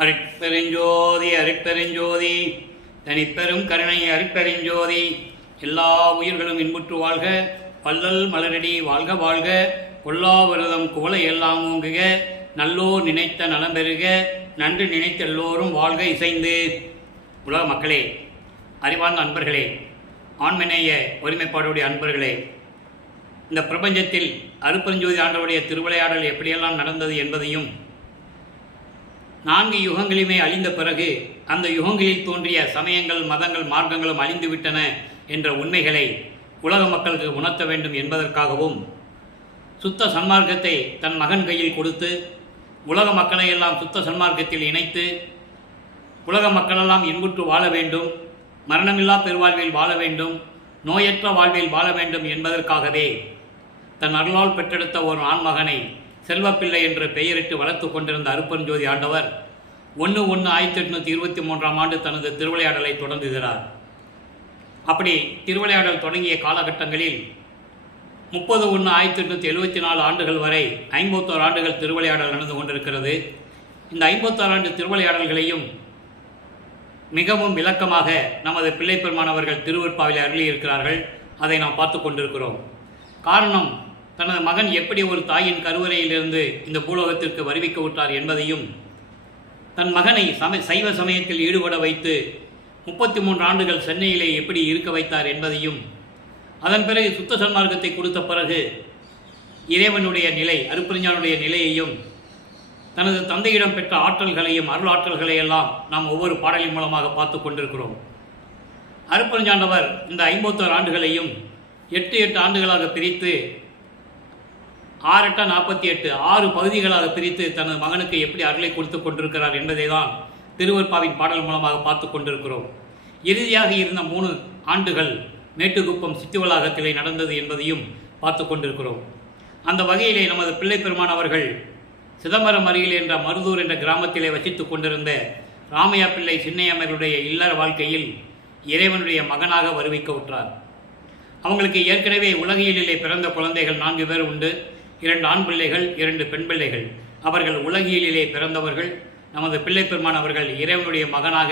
அருட்பெருஞ்சோதி அருட்பெருஞ்சோதி தனிப்பெரும் கருணை அருட்பெருஞ்சோதி. எல்லா உயிர்களும் இன்புற்று வாழ்க, பல்லல் மலரடி வாழ்க வாழ்க, கொல்லா விரதம் குவளை எல்லாம் ஓங்குக, நல்லோர் நினைத்த நலம் பெறுக, நன்று நினைத்த எல்லோரும் வாழ்க இசைந்து. உலக மக்களே, அறிவார்ந்த அன்பர்களே, ஆண்மநேய ஒருமைப்பாடுடைய அன்பர்களே, இந்த பிரபஞ்சத்தில் அருட்பெருஞ்சோதி ஆண்டவருடைய திருவிளையாடல் எப்படியெல்லாம் நடந்தது என்பதையும், 4 யுகங்களுமே அழிந்த பிறகு அந்த யுகங்களில் தோன்றிய சமயங்கள், மதங்கள், மார்க்கங்களும் அழிந்துவிட்டன என்ற உண்மைகளை உலக மக்களுக்கு உணர்த்த வேண்டும் என்பதற்காகவும், சுத்த சன்மார்க்கத்தை தன் மகன் கையில் கொடுத்து உலக மக்களை எல்லாம் சுத்த சன்மார்க்கத்தில் இணைத்து உலக மக்களெல்லாம் இன்புற்று வாழ வேண்டும், மரணமில்லா பெருவாழ்வில் வாழ வேண்டும், நோயற்ற வாழ்வில் வாழ வேண்டும் என்பதற்காகவே தன் அருளால் பெற்றெடுத்த ஒரு ஆண்மகனை செல்வப்பிள்ளை என்று பெயரிட்டு வளர்த்து கொண்டிருந்த அருட்பெருஞ்சோதி ஆண்டவர் 1/1/1823 ஆண்டு தனது திருவிளையாடலை தொடங்குகிறார். அப்படி திருவிளையாடல் தொடங்கிய காலகட்டங்களில் 30/1/1874 ஆண்டுகள் வரை 51 ஆண்டுகள் திருவிளையாடல் நடந்து கொண்டிருக்கிறது. இந்த 51 ஆண்டு திருவிளையாடல்களையும் மிகவும் விளக்கமாக நமது பிள்ளை பெருமானவர்கள் திருவருட்பாவில் அருளியிருக்கிறார்கள். அதை நாம் பார்த்து கொண்டிருக்கிறோம். காரணம், தனது மகன் எப்படி ஒரு தாயின் கருவறையிலிருந்து இந்த பூலோகத்திற்கு வருவிக்க விட்டார் என்பதையும், தன் மகனை சைவ சமயத்தில் ஈடுபட வைத்து 33 ஆண்டுகள் சென்னையிலே எப்படி இருக்க வைத்தார் என்பதையும், அதன் பிறகு சுத்த சன்மார்க்கத்தை கொடுத்த பிறகு இறைவனுடைய நிலை, அருட்பெருஞ்சானுடைய நிலையையும், தனது தந்தையிடம் பெற்ற ஆற்றல்களையும் அருள் ஆற்றல்களையெல்லாம் நாம் ஒவ்வொரு பாடலின் மூலமாக பார்த்து கொண்டிருக்கிறோம். அருட்பெருஞ்சாண்டவர் இந்த 51 ஆண்டுகளையும் 8 ஆண்டுகளாக பிரித்து 6×8 6 பகுதிகளாக பிரித்து தனது மகனுக்கு எப்படி அருளை கொடுத்து கொண்டிருக்கிறார் என்பதை தான் திருவருட்பாவின் பாடல் மூலமாக பார்த்து கொண்டிருக்கிறோம். இறுதியாக இருந்த 3 ஆண்டுகள் மேட்டுக்குப்பம் சித்தி வளாகத்திலே நடந்தது என்பதையும் பார்த்து கொண்டிருக்கிறோம். அந்த வகையிலே நமது பிள்ளை பெருமான் அவர்கள் சிதம்பரம் அருகில் என்ற மருதூர் என்ற கிராமத்திலே வசித்து கொண்டிருந்த ராமையா பிள்ளை சின்னையம்மருடைய இல்லற வாழ்க்கையில் இறைவனுடைய மகனாக வருவிக்க விட்டார். அவங்களுக்கு ஏற்கனவே உலகியலிலே பிறந்த குழந்தைகள் 4 பேர் உண்டு. 2 ஆண் பிள்ளைகள், 2 பெண் பிள்ளைகள். அவர்கள் உலகியலிலே பிறந்தவர்கள். நமது பிள்ளை பெருமான் அவர்கள் இறைவனுடைய மகனாக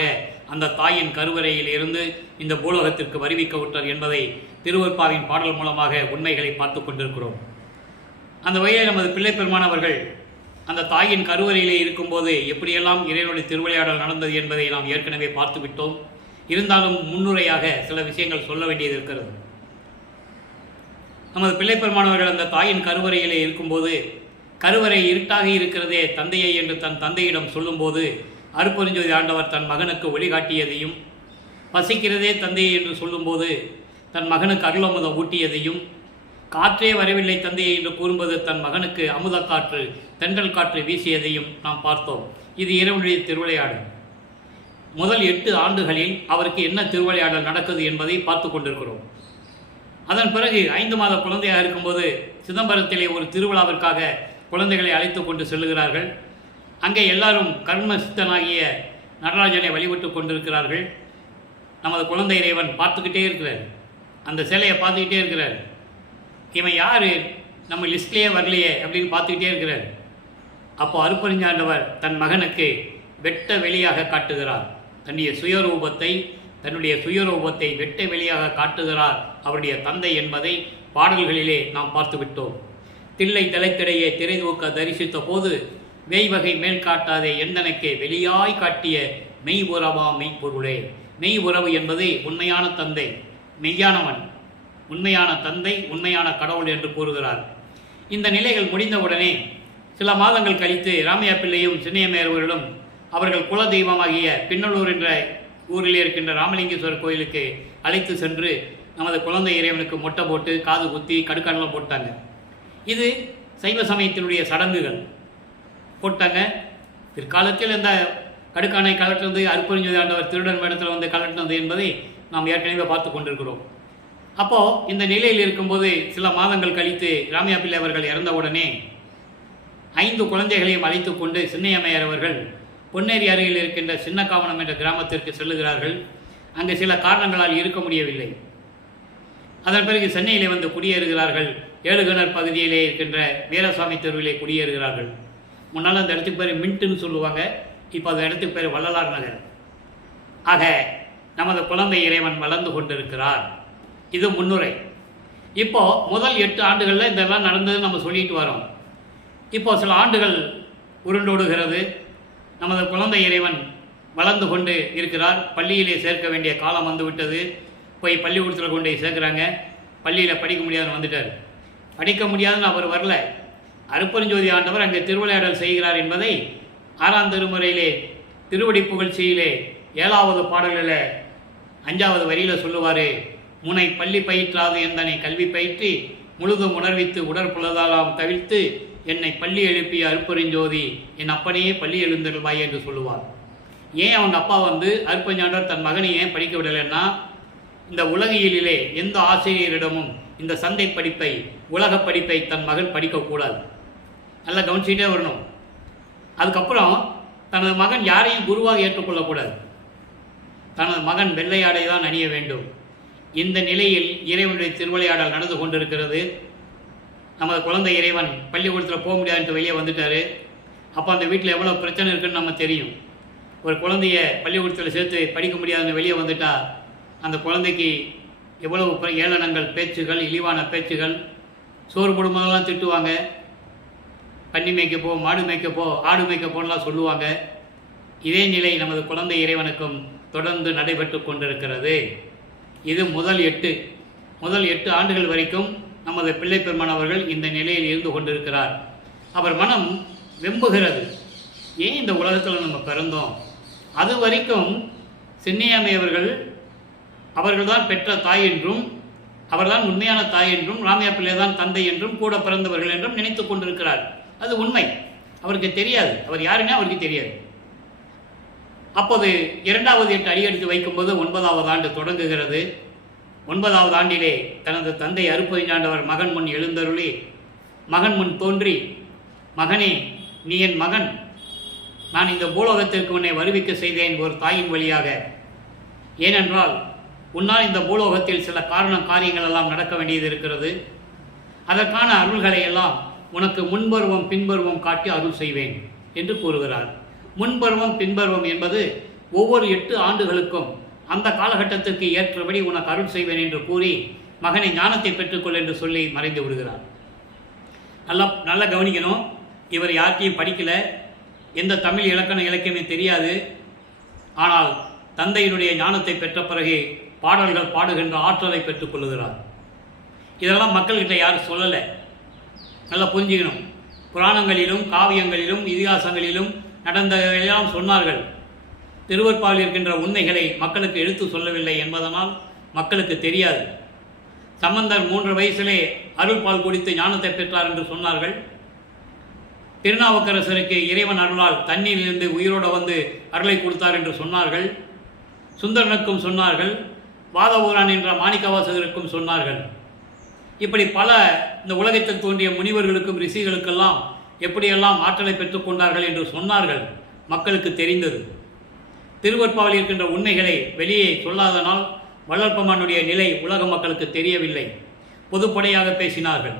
அந்த தாயின் கருவறையில் இருந்து இந்த பூலோகத்திற்கு வருவிக்க விட்டார் என்பதை திருவருட்பாவின் பாடல் மூலமாக உண்மைகளை பார்த்து கொண்டிருக்கிறோம். அந்த வகையில் நமது பிள்ளை பெருமான் அவர்கள் அந்த தாயின் கருவறையிலே இருக்கும்போது எப்படியெல்லாம் இறைவனுடைய திருவிளையாடல் நடந்தது என்பதை நாம் ஏற்கனவே பார்த்து விட்டோம். இருந்தாலும் முன்னுரையாக சில விஷயங்கள் சொல்ல வேண்டியது இருக்கிறது. நமது பிள்ளை பெருமானவர்கள் அந்த தாயின் கருவறையிலே இருக்கும்போது, கருவறை இருட்டாக இருக்கிறதே தந்தையை என்று தன் தந்தையிடம் சொல்லும்போது, அருட்பெருஞ்சோதி ஆண்டவர் தன் மகனுக்கு வழிகாட்டியதையும், பசிக்கிறதே தந்தையை என்று சொல்லும்போது தன் மகனுக்கு அருளமுதம் ஊட்டியதையும், காற்றே வரவில்லை தந்தையை என்று கூறும்போது தன் மகனுக்கு அமுத காற்று, தென்றல் காற்று வீசியதையும் நாம் பார்த்தோம். இது இறைவனுடைய திருவிளையாடல். முதல் 8 ஆண்டுகளில் அவருக்கு என்ன திருவிளையாடல் நடக்குது என்பதை பார்த்து கொண்டிருக்கிறோம். அதன் பிறகு 5 மாத குழந்தையாக இருக்கும்போது சிதம்பரத்திலே ஒரு திருவிழாவிற்காக குழந்தைகளை அழைத்து கொண்டு செல்லுகிறார்கள். அங்கே எல்லாரும் கர்ம சித்தனாகிய நடராஜனை வழிபட்டு கொண்டிருக்கிறார்கள். நமது குழந்தை இறைவன் பார்த்துக்கிட்டே இருக்கிறார். அந்த சிலையை பார்த்துக்கிட்டே இருக்கிறார். இவன் யார், நம்ம லிஸ்ட்லேயே வரலையே அப்படின்னு பார்த்துக்கிட்டே இருக்கிறார். அப்போ அருட்பெருஞ்சாண்டவர் தன் மகனுக்கு வெட்ட வெளியாக காட்டுகிறார். தன்னுடைய சுயரூபத்தை வெட்ட வெளியாக காட்டுகிறார் அவருடைய தந்தை என்பதை பாடல்களிலே நாம் பார்த்து விட்டோம். தில்லை தலைக்கிடையே திரை தூக்க தரிசித்த போது வேய்வகை மேல் காட்டாதே எந்தனக்கே வெளியாய் காட்டிய மெய் உறவா மெய்ப்பொருளே. மெய் உறவு என்பது உண்மையான தந்தை, மெய்யானவன், உண்மையான தந்தை, உண்மையான கடவுள் என்று கூறுகிறார். இந்த நிலைகள் முடிந்தவுடனே சில மாதங்கள் கழித்து ராமையா பிள்ளையும் சின்னையம்மையர்களும் அவர்கள் குல தெய்வமாகிய பின்னலூர் என்ற ஊரில் இருக்கின்ற ராமலிங்கேஸ்வரர் கோயிலுக்கு அழைத்து சென்று நமது குழந்தை இறைவனுக்கு மொட்டை போட்டு காது குத்தி கடுக்கானெல்லாம் போட்டாங்க. இது சைவ சமயத்தினுடைய சடங்குகள் போட்டாங்க. பிற்காலத்தில் இந்த கடுக்கானை கலட்டுறது, அருட்பெருஞ்சோதி ஆண்டவர் திருடன் வேடத்தில் வந்து கலட்டினது என்பதை நாம் ஏற்கனவே பார்த்து கொண்டிருக்கிறோம். அப்போது இந்த நிலையில் இருக்கும்போது சில மாதங்கள் கழித்து ராமையா பிள்ளை அவர்கள் இறந்தவுடனே 5 குழந்தைகளையும் அழைத்து கொண்டு சின்னையம்மையார் அவர்கள் பொன்னேரி அருகில் இருக்கின்ற சின்னக்காவனம் என்ற கிராமத்திற்கு செல்லுகிறார்கள். அங்கே சில காரணங்களால் இருக்க முடியவில்லை. அதன் பிறகு சென்னையிலே வந்து குடியேறுகிறார்கள். ஏழுகிணர் பகுதியிலே இருக்கின்ற வீரசாமி தெருவிலே குடியேறுகிறார்கள். முன்னால் அந்த இடத்துக்கு பேர் மின்ட்டுன்னு சொல்லுவாங்க. இப்போ அந்த இடத்துக்கு பேர் வள்ளலார் நகர். ஆக நமது குழந்தை இறைவன் வளர்ந்து கொண்டிருக்கிறார். இது முன்னுரை. இப்போது முதல் 8 ஆண்டுகளில் இதெல்லாம் நடந்தது நம்ம சொல்லிட்டு வரோம். இப்போ சில ஆண்டுகள் உருண்டோடுகிறது. நமது குழந்தை இறைவன் வளர்ந்து கொண்டு இருக்கிறார். பள்ளியிலே சேர்க்க வேண்டிய காலம் வந்துவிட்டது. போய் பள்ளிக்கூடத்தில் கொண்டு போய் சேர்க்குறாங்க. பள்ளியில் படிக்க முடியாதுன்னு வந்துட்டார். படிக்க முடியாதுன்னு அவர் வரல. அருப்பெருஞ்சோதி ஆண்டவர் அங்கே திருவிளையாடல் செய்கிறார் என்பதை 6ஆம் திருமுறையிலே திருவடி புகழ்ச்சியிலே 7வது பாடலில் 5வது வரியில் சொல்லுவார். முனை பள்ளி பயிற்றாது எந்தனை கல்வி பயிற்றி முழுதும் உணர்வித்து உடற்புலதாலாம் தவிர்த்து என்னை பள்ளி எழுப்பிய அருப்பெருஞ்சோதி என் அப்பனையே பள்ளி எழுந்தருள்வாய் என்று சொல்லுவார். ஏன் அவங்க அப்பா அருப்பெருஞ்சாண்டவர் தன் மகனை ஏன் படிக்க விடலைன்னா, இந்த உலகியலிலே எந்த ஆசிரியரிடமும் இந்த சந்தை படிப்பை உலக படிப்பை தன் மகன் படிக்கக்கூடாது. நல்லா கவனிச்சுட்டே வரணும். அதுக்கப்புறம் தனது மகன் யாரையும் குருவாக ஏற்றுக்கொள்ளக்கூடாது. தனது மகன் வெள்ளையாடை தான் அணிய வேண்டும். இந்த நிலையில் இறைவனுடைய திருவிளையாடல் நடந்து கொண்டிருக்கிறது. நமது குழந்தை இறைவன் பள்ளிக்கூடத்தில் போக முடியாதுன்ட்டு வெளியே வந்துட்டார். அப்போ அந்த வீட்டில் எவ்வளோ பிரச்சனை இருக்குதுன்னு நம்ம தெரியும். ஒரு குழந்தைய பள்ளிக்கூடத்தில் சேர்த்து படிக்க முடியாதுன்னு வெளியே வந்துட்டால் அந்த குழந்தைக்கு எவ்வளவு ஏளனங்கள், பேச்சுகள், இழிவான பேச்சுகள், சோறு போடும்போதெல்லாம் திட்டுவாங்க. பன்னி மேய்க்கப்போ, மாடு மேய்க்கப்போ, ஆடு மேய்க்கப்போன்னெலாம் சொல்லுவாங்க. இதே நிலை நமது குழந்தை இறைவனுக்கும் தொடர்ந்து நடைபெற்று கொண்டிருக்கிறது. இது முதல் 8 ஆண்டுகள் வரைக்கும் நமது பிள்ளை பெருமான் அவர்கள் இந்த நிலையில் இருந்து கொண்டிருக்கிறார். அவர் மனம் வெம்புகிறது. ஏன் இந்த உலகத்தில் நம்ம பிறந்தோம்? அது வரைக்கும் சின்னையாமை அவர்கள்தான் பெற்ற தாய் என்றும், அவர்தான் உண்மையான தாய் என்றும், ராமையா பிள்ளை தான் தந்தை என்றும், கூட பிறந்தவர்கள் என்றும் நினைத்து கொண்டிருக்கிறார். அது உண்மை. அவருக்கு தெரியாது, அவர் யாருன்னே அவருக்கு தெரியாது. அப்போது 2வது 8 அடியெடுத்து வைக்கும்போது 9வது ஆண்டு தொடங்குகிறது. 9வது ஆண்டிலே தனது தந்தை அருப்பெருஞ்சாண்டவர் மகன் முன் எழுந்தருளி, மகன் முன் தோன்றி, மகனே நீ என் மகன், நான் இந்த பூலோகத்திற்கு உன்னை வருவிக்க செய்தேன் ஒரு தாயின் வழியாக. ஏனென்றால் உன்னால் இந்த பூலோகத்தில் சில காரியங்கள் எல்லாம் நடக்க வேண்டியது இருக்கிறது. அதற்கான அருள்களை எல்லாம் உனக்கு முன்பருவம் பின்பருவம் காட்டி அருள் செய்வேன் என்று கூறுகிறார். முன்பருவம் பின்பருவம் என்பது ஒவ்வொரு 8 ஆண்டுகளுக்கும் அந்த காலகட்டத்திற்கு ஏற்றபடி உனக்கு அருள் செய்வேன் என்று கூறி மகனை ஞானத்தை பெற்றுக்கொள் என்று சொல்லி மறைந்து விடுகிறார். நல்லா கவனிக்கணும். இவர் யார்கிட்டையும் படிக்கலை, எந்த தமிழ் இலக்கியமே தெரியாது. ஆனால் தந்தையினுடைய ஞானத்தை பெற்ற பிறகு பாடல்கள் பாடுகின்ற ஆற்றலை பெற்றுக்கொள்ளுகிறார். இதெல்லாம் மக்கள்கிட்ட யாரும் சொல்லலை. நல்லா புரிஞ்சுக்கணும். புராணங்களிலும் காவியங்களிலும் இதிகாசங்களிலும் நடந்தவையெல்லாம் சொன்னார்கள். திருவற்பாவில் இருக்கின்ற உண்மைகளை மக்களுக்கு எடுத்து சொல்லவில்லை என்பதனால் மக்களுக்கு தெரியாது. சம்பந்தர் 3 வயசிலே அருள்பால் குடித்து ஞானத்தை பெற்றார் என்று சொன்னார்கள். திருநாவுக்கரசருக்கு இறைவன் அருளால் தண்ணீரிலிருந்து உயிரோடு வந்து அருளை கொடுத்தார் என்று சொன்னார்கள். சுந்தரனுக்கும் சொன்னார்கள். வாதவூரான் என்ற மாணிக்கவாசகருக்கும் சொன்னார்கள். இப்படி பல இந்த உலகத்தில் தோன்றிய முனிவர்களுக்கும் ரிஷிகளுக்கெல்லாம் எப்படியெல்லாம் ஆற்றலை பெற்றுக்கொண்டார்கள் என்று சொன்னார்கள். மக்களுக்கு தெரிந்தது. திருவற்பாவில் இருக்கின்ற உண்மைகளை வெளியே சொல்லாதனால் வள்ளற்பெருமானுடைய நிலை உலக மக்களுக்கு தெரியவில்லை. பொதுப்படையாக பேசினார்கள்.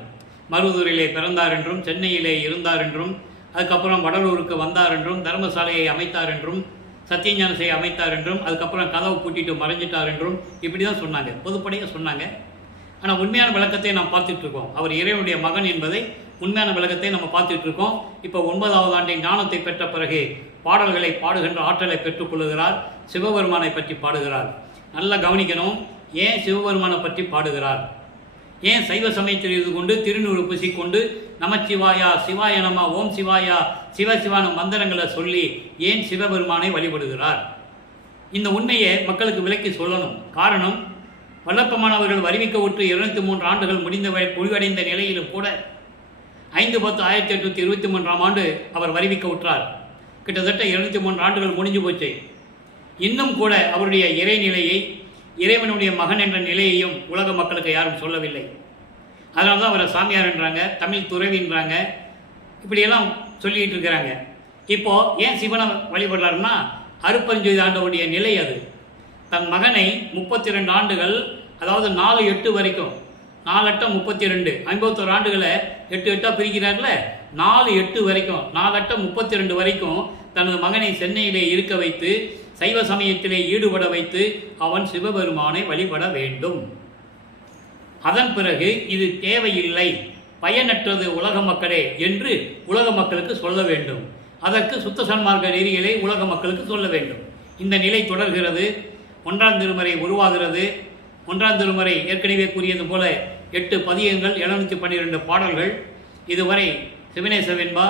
மருதூரிலே பிறந்தார் என்றும், சென்னையிலே இருந்தார் என்றும், அதுக்கப்புறம் வடலூருக்கு வந்தார் என்றும், தர்மசாலையை அமைத்தார் என்றும், சத்தியஞானசை அமைத்தார் என்றும், அதுக்கப்புறம் கதவு பூட்டிட்டு மறைஞ்சிட்டார் என்றும் இப்படி தான் சொன்னாங்க. பொதுப்படையாக சொன்னாங்க. ஆனால் உண்மையான விளக்கத்தை நாம் பார்த்துட்ருக்கோம். அவர் இறைவனுடைய மகன் என்பதை உண்மையான விளக்கத்தை நம்ம பார்த்துட்ருக்கோம். இப்போ 9வது ஆண்டின் ஞானத்தை பெற்ற பிறகு பாடல்களை பாடுகின்ற ஆற்றலை பெற்றுக்கொள்ளுகிறார். சிவபெருமானை பற்றி பாடுகிறார். நல்லா கவனிக்கணும். ஏன் சிவபெருமானை பற்றி பாடுகிறார்? ஏன் சைவ சமயத்தில் இருந்து கொண்டு திருநூறு பூசிக்கொண்டு நமச்சிவாயா, சிவாய நம, ஓம் சிவாயா, சிவசிவான மந்திரங்களை சொல்லி ஏன் சிவபெருமானை வழிபடுகிறார்? இந்த உண்மையை மக்களுக்கு விளக்கி சொல்லணும். காரணம், வல்லப்பெருமான் அவர்கள் வருவிக்க விட்டு 203 ஆண்டுகள் முடிவடைந்த நிலையிலும் கூட 5/10/1823 ஆண்டு அவர் வருவிக்க விட்டார். கிட்டத்தட்ட 203 ஆண்டுகள் முடிஞ்சு போச்சு. இன்னும் கூட அவருடைய இறைநிலையை, இறைவனுடைய மகன் என்ற நிலையையும் உலக மக்களுக்கு யாரும் சொல்லவில்லை. அதனால தான் அவரை சாமியார் என்றாங்க, தமிழ் துறவின்றாங்க, இப்படியெல்லாம் சொல்லிக்கிட்டு இருக்கிறாங்க. இப்போது ஏன் சிவனை வழிபடுறாருன்னா அருப்பெருஞ்சோதி ஆண்டவருடைய நிலை அது. தன் மகனை 32 ஆண்டுகள், அதாவது 4/8 வரைக்கும், 4/8 32, 51 ஆண்டுகளை 8/8 பிரிக்கிறார்கள, 4/8 வரைக்கும், 4/8 32 வரைக்கும் தனது மகனை சென்னையிலே இருக்க வைத்து சைவ சமயத்திலே ஈடுபட வைத்து அவன் சிவபெருமானை வழிபட வேண்டும். அதன் பிறகு இது தேவையில்லை, பயனற்றது உலக மக்களே என்று உலக மக்களுக்கு சொல்ல வேண்டும். அதற்கு சுத்த சன்மார்க்க நெறிகளை உலக மக்களுக்கு சொல்ல வேண்டும். இந்த நிலை தொடர்கிறது. 1ஆம் திருமுறை உருவாகிறது. 1ஆம் திருமுறை ஏற்கனவே கூறியது போல 8 பதியங்கள், 712 பாடல்கள். இதுவரை சிவனேச வெண்பா,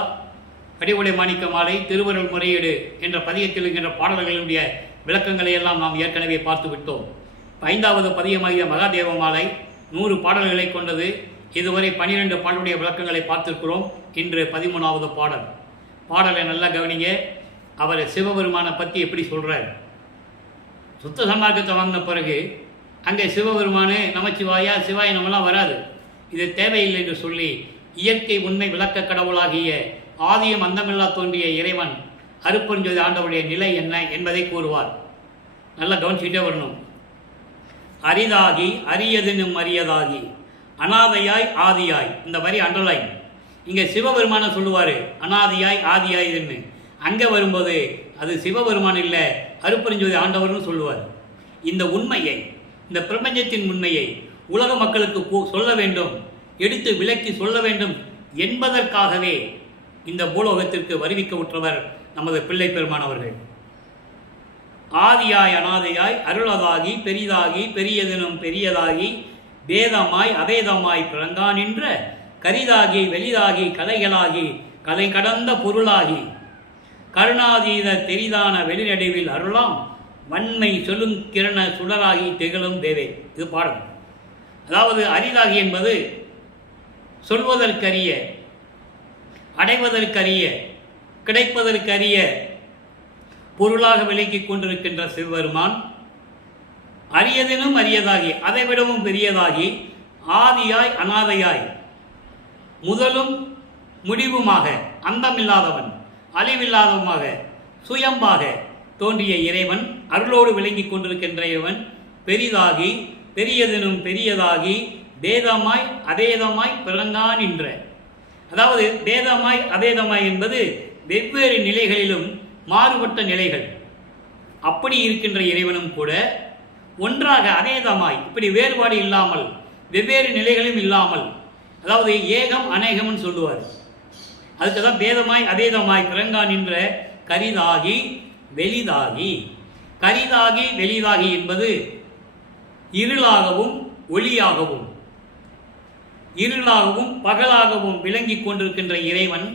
கடிவுடை மாணிக்க மாலை, திருவருள் முறையீடு என்ற பதியத்தில் இருக்கின்ற பாடல்களுடைய விளக்கங்களை எல்லாம் நாம் ஏற்கனவே பார்த்து விட்டோம். 5வது பதியமாகிய மகாதேவ மாலை 100 பாடல்களை கொண்டது. இதுவரை 12 பாடலுடைய விளக்கங்களை பார்த்திருக்கிறோம். இன்று 13வது பாடல். பாடலை நல்லா கவனிங்க. அவர் சிவபெருமானை பற்றி எப்படி சொல்கிறார்? சுத்த சன்மார்க்கத்தை வாங்கின பிறகு அங்கே சிவபெருமானு நமச்சிவாயா சிவாய நமலாம் வராது. இது தேவையில்லை என்று சொல்லி இயற்கை உண்மை விளக்க கடவுளாகிய ஆதியம் அந்தமில்லா தோன்றிய இறைவன் அருட்பெருஞ்சோதி ஆண்டவருடைய நிலை என்ன என்பதை கூறுவார். நல்லா கவனிச்சுக்கிட்டே வரணும். அரிதாகி அரியதெனும் அரியதாகி அனாதையாய் ஆதியாய். இந்த வரி அண்டர்லைன். இங்கே சிவபெருமான சொல்லுவார் அனாதியாய் ஆதியாய்ன்னு. அங்கே வரும்போது அது சிவபெருமான் இல்லை, அருட்பெருஞ்சோதி ஆண்டவர்னு சொல்லுவார். இந்த உண்மையை, இந்த பிரபஞ்சத்தின் உண்மையை உலக மக்களுக்கு சொல்ல வேண்டும், எடுத்து விளக்கி சொல்ல வேண்டும் என்பதற்காகவே இந்த பூலோகத்திற்கு வருவிக்க உற்றவர் நமது பிள்ளை பெருமான் அவர்கள். ஆதியாய் அனாதையாய் அருளதாகி பெரிதாகி பெரியதெனும் பெரியதாகி வேதமாய் அவேதமாய் பிறங்கா நின்ற கரிதாகி வெளிதாகி கலைகளாகி கலை கடந்த பொருளாகி கருணாதீத தெரிதான வெளிநடுவில் அருளாம் வன்மை சொல்லுங்கிரண சுடராகி திகழும் தேவே. இது பாடம். அதாவது அரிதாகி என்பது சொல்வதற்கரிய, அடைவதற்கரிய, கிடைப்பதற்கரிய பொருளாக விளங்கிக் கொண்டிருக்கின்ற சிவபெருமான் அரியதெனும் அரியதாகி, அதைவிடவும் பெரியதாகி, ஆதியாய் அனாதையாய், முதலும் முடிவுமாக, அந்தமில்லாதவன், அழிவில்லாதவமாக, சுயம்பாக தோன்றிய இறைவன், அருளோடு விளங்கிக் கொண்டிருக்கின்ற இறைவன் பெரிதாகி பெரியதெனும் பெரியதாகி வேதமாய் அவேதமாய் பிறந்தான் என்ற. அதாவது வேதமாய் அவேதமாய் என்பது வெவ்வேறு நிலைகளிலும் மாறுபட்ட நிலைகள். அப்படி இருக்கின்ற இறைவனும் கூட ஒன்றாக அவேதமாய், இப்படி வேறுபாடு இல்லாமல் வெவ்வேறு நிலைகளும் இல்லாமல், அதாவது ஏகம் அநேகம்னு சொல்லுவார். அதுக்கு தான் வேதமாய் அவேதமாய் பிறந்தான் என்ற கரிதாகி வெளிதாகி. கரிதாகி வெளிதாகி என்பது இருளாகவும் ஒளியாகவும், இருளாகவும் பகலாகவும் விளங்கிக் கொண்டிருக்கின்ற இறைவன்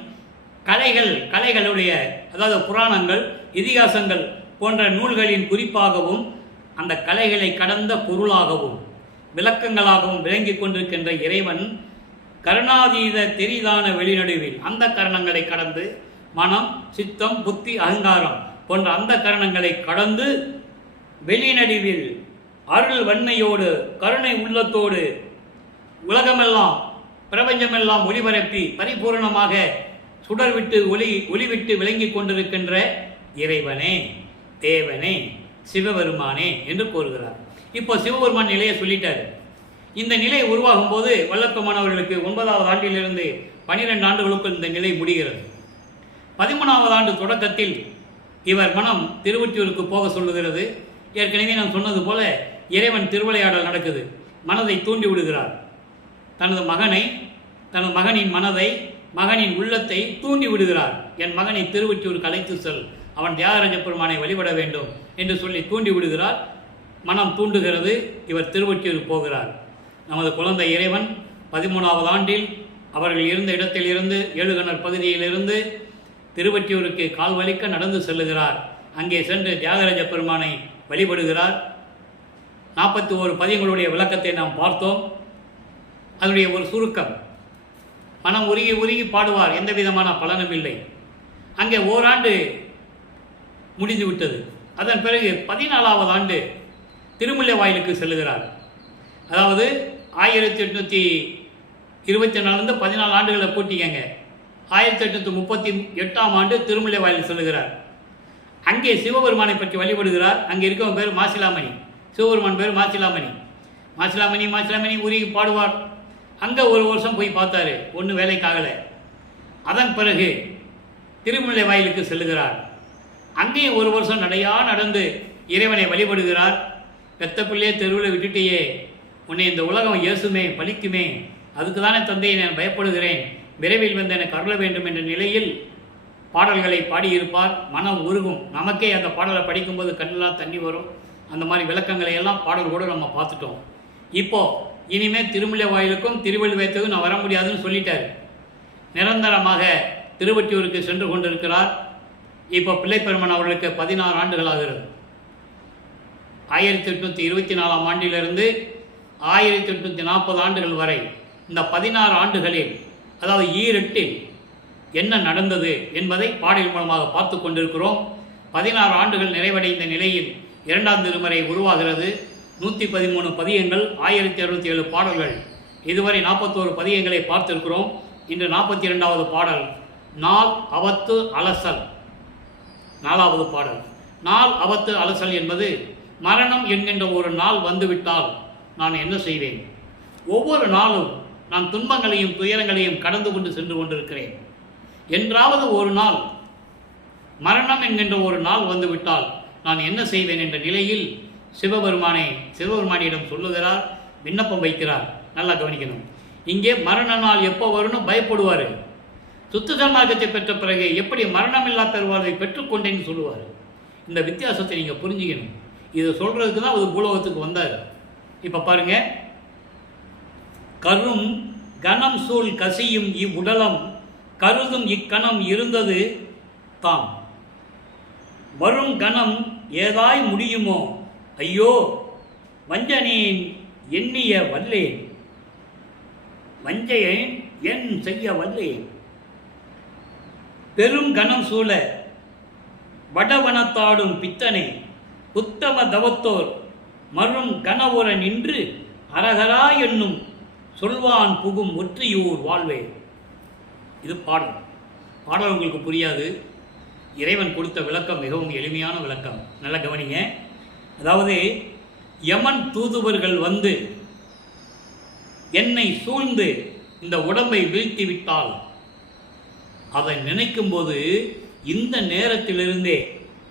கலைகளுடைய, அதாவது புராணங்கள், இதிகாசங்கள் போன்ற நூல்களின் குறிப்பாகவும் அந்த கலைகளை கடந்த பொருளாகவும் விளக்கங்களாகவும் விளங்கிக் கொண்டிருக்கின்ற இறைவன் கருணாதீத தெரிதான வெளிநடுவில் அந்த கரணங்களை கடந்து, மனம், சித்தம், புத்தி, அகங்காரம் போன்ற அந்த கரணங்களை கடந்து வெளிநடுவில் அருள் வன்மையோடு கருணை உள்ளத்தோடு உலகமெல்லாம் பிரபஞ்சமெல்லாம் ஒளிபரப்பி பரிபூர்ணமாக சுடர்விட்டு ஒளிவிட்டு விளங்கி கொண்டிருக்கின்ற இறைவனே, தேவனே, சிவபெருமானே என்று கூறுகிறார். இப்போ சிவபெருமான் நிலையை சொல்லிட்டார். இந்த நிலை உருவாகும் போது வல்லப்பமானவர்களுக்கு 9வது ஆண்டிலிருந்து 12 ஆண்டுகளுக்குள் இந்த நிலை முடிகிறது. 13வது ஆண்டு தொடக்கத்தில் இவர் மனம் திருவொற்றியூருக்கு போக சொல்லுகிறது. ஏற்கனவே நான் சொன்னது போல இறைவன் திருவிளையாடல் நடக்குது. மனதை தூண்டி விடுகிறார். தனது மகனை, தனது மகனின் மனதை, மகனின் உள்ளத்தை தூண்டி விடுகிறார். என் மகனை திருவொற்றியூருக்கு அழைத்து செல், அவன் தியாகராஜ பெருமானை வழிபட வேண்டும் என்று சொல்லி தூண்டி விடுகிறார். மனம் தூண்டுகிறது. இவர் திருவொற்றியூர் போகிறார். நமது குழந்தை இறைவன் 13வது ஆண்டில் அவர்கள் இருந்த இடத்திலிருந்து, ஏழுகணர் பகுதியிலிருந்து திருவொற்றியூருக்கு கால் வலிக்க நடந்து செல்லுகிறார். அங்கே சென்று தியாகராஜ பெருமானை வழிபடுகிறார். 41 பதியங்களுடைய விளக்கத்தை நாம் பார்த்தோம். அதனுடைய ஒரு சுருக்கம். மனம் உருகி உருகி பாடுவார், எந்த விதமான பலனும் இல்லை. அங்கே ஓராண்டு முடிந்து விட்டது. அதன் பிறகு 14வது ஆண்டு திருமுல்லை வாயிலுக்கு செல்லுகிறார். அதாவது 1824 14 ஆண்டுகளை கூட்டிக்கங்க. 1838ஆம் ஆண்டு திருமுல்லை வாயில் செல்லுகிறார். அங்கே சிவபெருமானை பற்றி வழிபடுகிறார். அங்கே இருக்கவன் பேர் மாசிலாமணி, சிவபெருமான் பேர் மாசிலாமணி. மாசிலாமணி உருகி பாடுவார். அங்கே ஒரு வருஷம் போய் பார்த்தாரு, ஒன்றும் வேலைக்காகலை. அதன் பிறகு திருமுல்லை வாயிலுக்கு செல்லுகிறார். அங்கேயும் ஒரு வருஷம் நடையா நடந்து இறைவனை வழிபடுகிறார். பெத்த பிள்ளையே தெருவில் விட்டுட்டியே, உன்னை இந்த உலகம் இயேசுமே பலிக்குமே, அதுக்கு தானே தந்தையை நான் பயப்படுகிறேன், விரைவில் வந்து எனக்கு அருள வேண்டும் என்ற நிலையில் பாடல்களை பாடியிருப்பார். மனம் உருகும். நமக்கே அந்த பாடலை படிக்கும்போது கண்ணெல்லாம் தண்ணி வரும். அந்த மாதிரி விளக்கங்களை எல்லாம் பாடல் கூட நம்ம பார்த்துட்டோம். இப்போது இனிமேல் திருமலை வாயிலுக்கும் திருவள்ளுவத்துக்கும் நான் வர முடியாதுன்னு சொல்லிட்டார். நிரந்தரமாக திருவொற்றியூருக்கு சென்று கொண்டிருக்கிறார். இப்போ பிள்ளைப்பெருமன் அவர்களுக்கு 16 ஆண்டுகள் ஆகிறது. 1824 ஆண்டிலிருந்து 1840 ஆண்டுகள் வரை இந்த 16 ஆண்டுகளில், அதாவது ஈரெட்டில் என்ன நடந்தது என்பதை பாடல் மூலமாக பார்த்து கொண்டிருக்கிறோம். 16 ஆண்டுகள் நிறைவடைந்த நிலையில் 2ஆம் திருமுறை உருவாகிறது. 113 பதியங்கள், 1067 பாடல்கள். இதுவரை 41 பதியங்களை பார்த்திருக்கிறோம். இன்று 42வது பாடல், நாள் அவத்து அலசல். 4வது பாடல். நாள் அவத்து அலசல் என்பது மரணம் என்கின்ற ஒரு நாள் வந்துவிட்டால் நான் என்ன செய்வேன்? ஒவ்வொரு நாளும் நான் துன்பங்களையும் துயரங்களையும் கடந்து கொண்டு சென்று கொண்டிருக்கிறேன். என்றாவது ஒரு நாள் மரணம் என்கின்ற ஒரு நாள் வந்துவிட்டால் நான் என்ன செய்வேன் என்ற நிலையில் சிவபெருமானியிடம் சொல்லுகிறார், விண்ணப்பம் வைக்கிறார். நல்லா கவனிக்கணும். இங்கே மரண நாள் எப்போ வரும்னு பயப்படுவார். சுத்த சன்மார்க்கத்தை பெற்ற பிறகு எப்படி மரணமில்லா பெறுவாரை பெற்றுக்கொண்டேன்னு சொல்லுவார். இந்த வித்தியாசத்தை நீங்கள் புரிஞ்சுக்கணும். இதை சொல்கிறதுக்கு தான் அவர் பூலோகத்துக்கு வந்தார். இப்போ பாருங்க, கரும் கணம் சூழ் கசியும் இவ்வுடலம் கருதும் இக்கணம் இருந்தது தாம். வரும் கணம் ஏதாய் முடியுமோ ஐயோ வஞ்சனேன் எண்ணிய வல்லேன், வஞ்சையேன் என் செய்ய வல்லேன். பெரும் கணம் சூழ வடவனத்தாடும் பித்தனே உத்தம தவத்தோர் மறும் கனவுற நின்று அரகரா என்னும் சொல்வான் புகும் ஒற்றியூர் வாழ்வே. இது பாடல். பாடல் உங்களுக்கு புரியாது. இறைவன் கொடுத்த விளக்கம் மிகவும் எளிமையான விளக்கம். நல்லா கவனிங்க. அதாவது யமன் தூதுவர்கள் வந்து என்னை சூழ்ந்து இந்த உடம்பை வீழ்த்தி விட்டால் அதை நினைக்கும்போது, இந்த நேரத்திலிருந்தே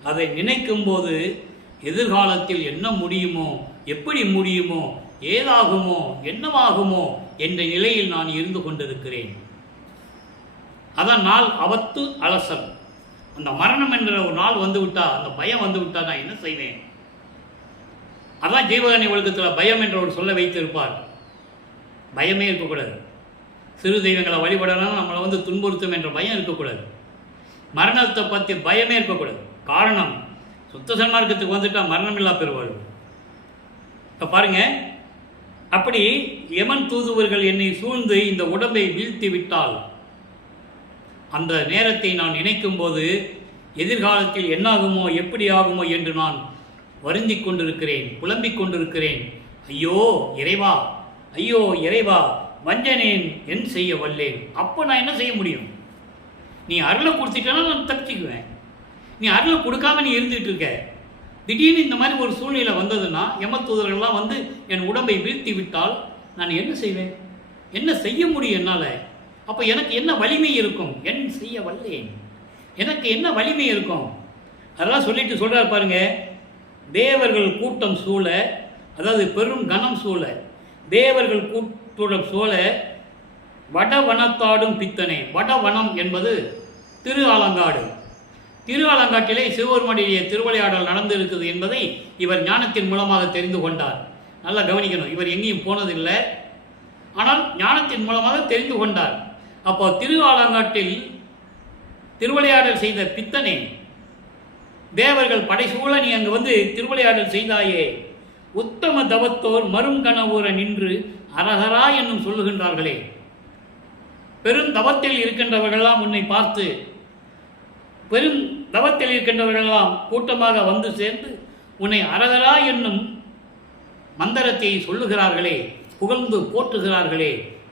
அதை நினைக்கும்போது எதிர்காலத்தில் என்ன முடியுமோ, எப்படி முடியுமோ, ஏதாகுமோ, என்னவாகுமோ என்ற நிலையில் நான் இருந்து கொண்டிருக்கிறேன். அதான் நாள் அவத்து அலசல். அந்த மரணம் என்ற ஒரு நாள் வந்து விட்டா, அந்த பயம் வந்து விட்டா நான் என்ன செய்வேன்? அதான் ஜீவகாருண்ய ஒழுக்கத்தில் பயம் என்ற ஒரு சொல்ல வைத்திருப்பார். பயமே இருக்கக்கூடாது. சிறு தெய்வங்களை வழிபடலாம், நம்மளை வந்து துன்புறுத்தும் என்ற பயம் இருக்கக்கூடாது. மரணத்தை பற்றி பயமே இருக்கக்கூடாது. காரணம், சுத்த சன்மார்க்கத்துக்கு வந்துட்டால் மரணம் இல்லா பெறுவாள். இப்போ பாருங்க, அப்படி யமன் தூதுவர்கள் என்னை சூழ்ந்து இந்த உடம்பை வீழ்த்தி விட்டால் அந்த நேரத்தை நான் நினைக்கும் போது எதிர்காலத்தில் என்னாகுமோ, எப்படி ஆகுமோ என்று நான் வருந்திக் கொண்டிருக்கிறேன், புலம்பிக் கொண்டிருக்கிறேன். ஐயோ இறைவா, ஐயோ இறைவா, வஞ்சனேன் என் செய்ய வல்லேன். அப்போ நான் என்ன செய்ய முடியும்? நீ அருளை கொடுத்துட்டேன்னா நான் தப்பிச்சுக்குவேன். நீ அருளை கொடுக்காம நீ இருந்துகிட்டு இருக்க. திடீர்னு இந்த மாதிரி ஒரு சூழ்நிலை வந்ததுன்னா, யமத்தூதர்கள்லாம் வந்து என் உடம்பை வீழ்த்தி விட்டால் நான் என்ன செய்வேன்? என்ன செய்ய முடியும் என்னால்? அப்போ எனக்கு என்ன வலிமை இருக்கும்? என் செய்ய வல்லேன். எனக்கு என்ன வலிமை இருக்கும்? அதெல்லாம் சொல்லிட்டு சொல்கிறார் பாருங்க. தேவர்கள் கூட்டம் சூழ, அதாவது பெரும் கணம் சூழ, தேவர்கள் கூட்டம் சூழ வடவனத்தாடும் பித்தனே. வடவனம் என்பது திரு ஆலங்காடு. திரு ஆலங்காட்டிலே சிவபெருமானுடைய திருவிளையாடல் நடந்து இருக்குது என்பதை இவர் ஞானத்தின் மூலமாக தெரிந்து கொண்டார். நல்லா கவனிக்கணும். இவர் எங்கேயும் போனதில்லை, ஆனால் ஞானத்தின் மூலமாக தெரிந்து கொண்டார். அப்போ திரு ஆலங்காட்டில் திருவிளையாடல் செய்த பித்தனே, தேவர்கள் படைசூழ நீ அங்கு வந்து திருவிளையாடல் செய்தாயே, உத்தம தவத்தோர் மருங்கனவுற நின்று அரகரா என்னும் சொல்லுகின்றார்களே. பெரும் தவத்தில் இருக்கின்றவர்களெல்லாம் உன்னை பார்த்து, பெரும் தவத்தில் இருக்கின்றவர்களெல்லாம் கூட்டமாக வந்து சேர்ந்து உன்னை அரகரா என்னும் மந்திரத்தை சொல்லுகிறார்களே, புகழ்ந்து போற்றுகிறார்களே.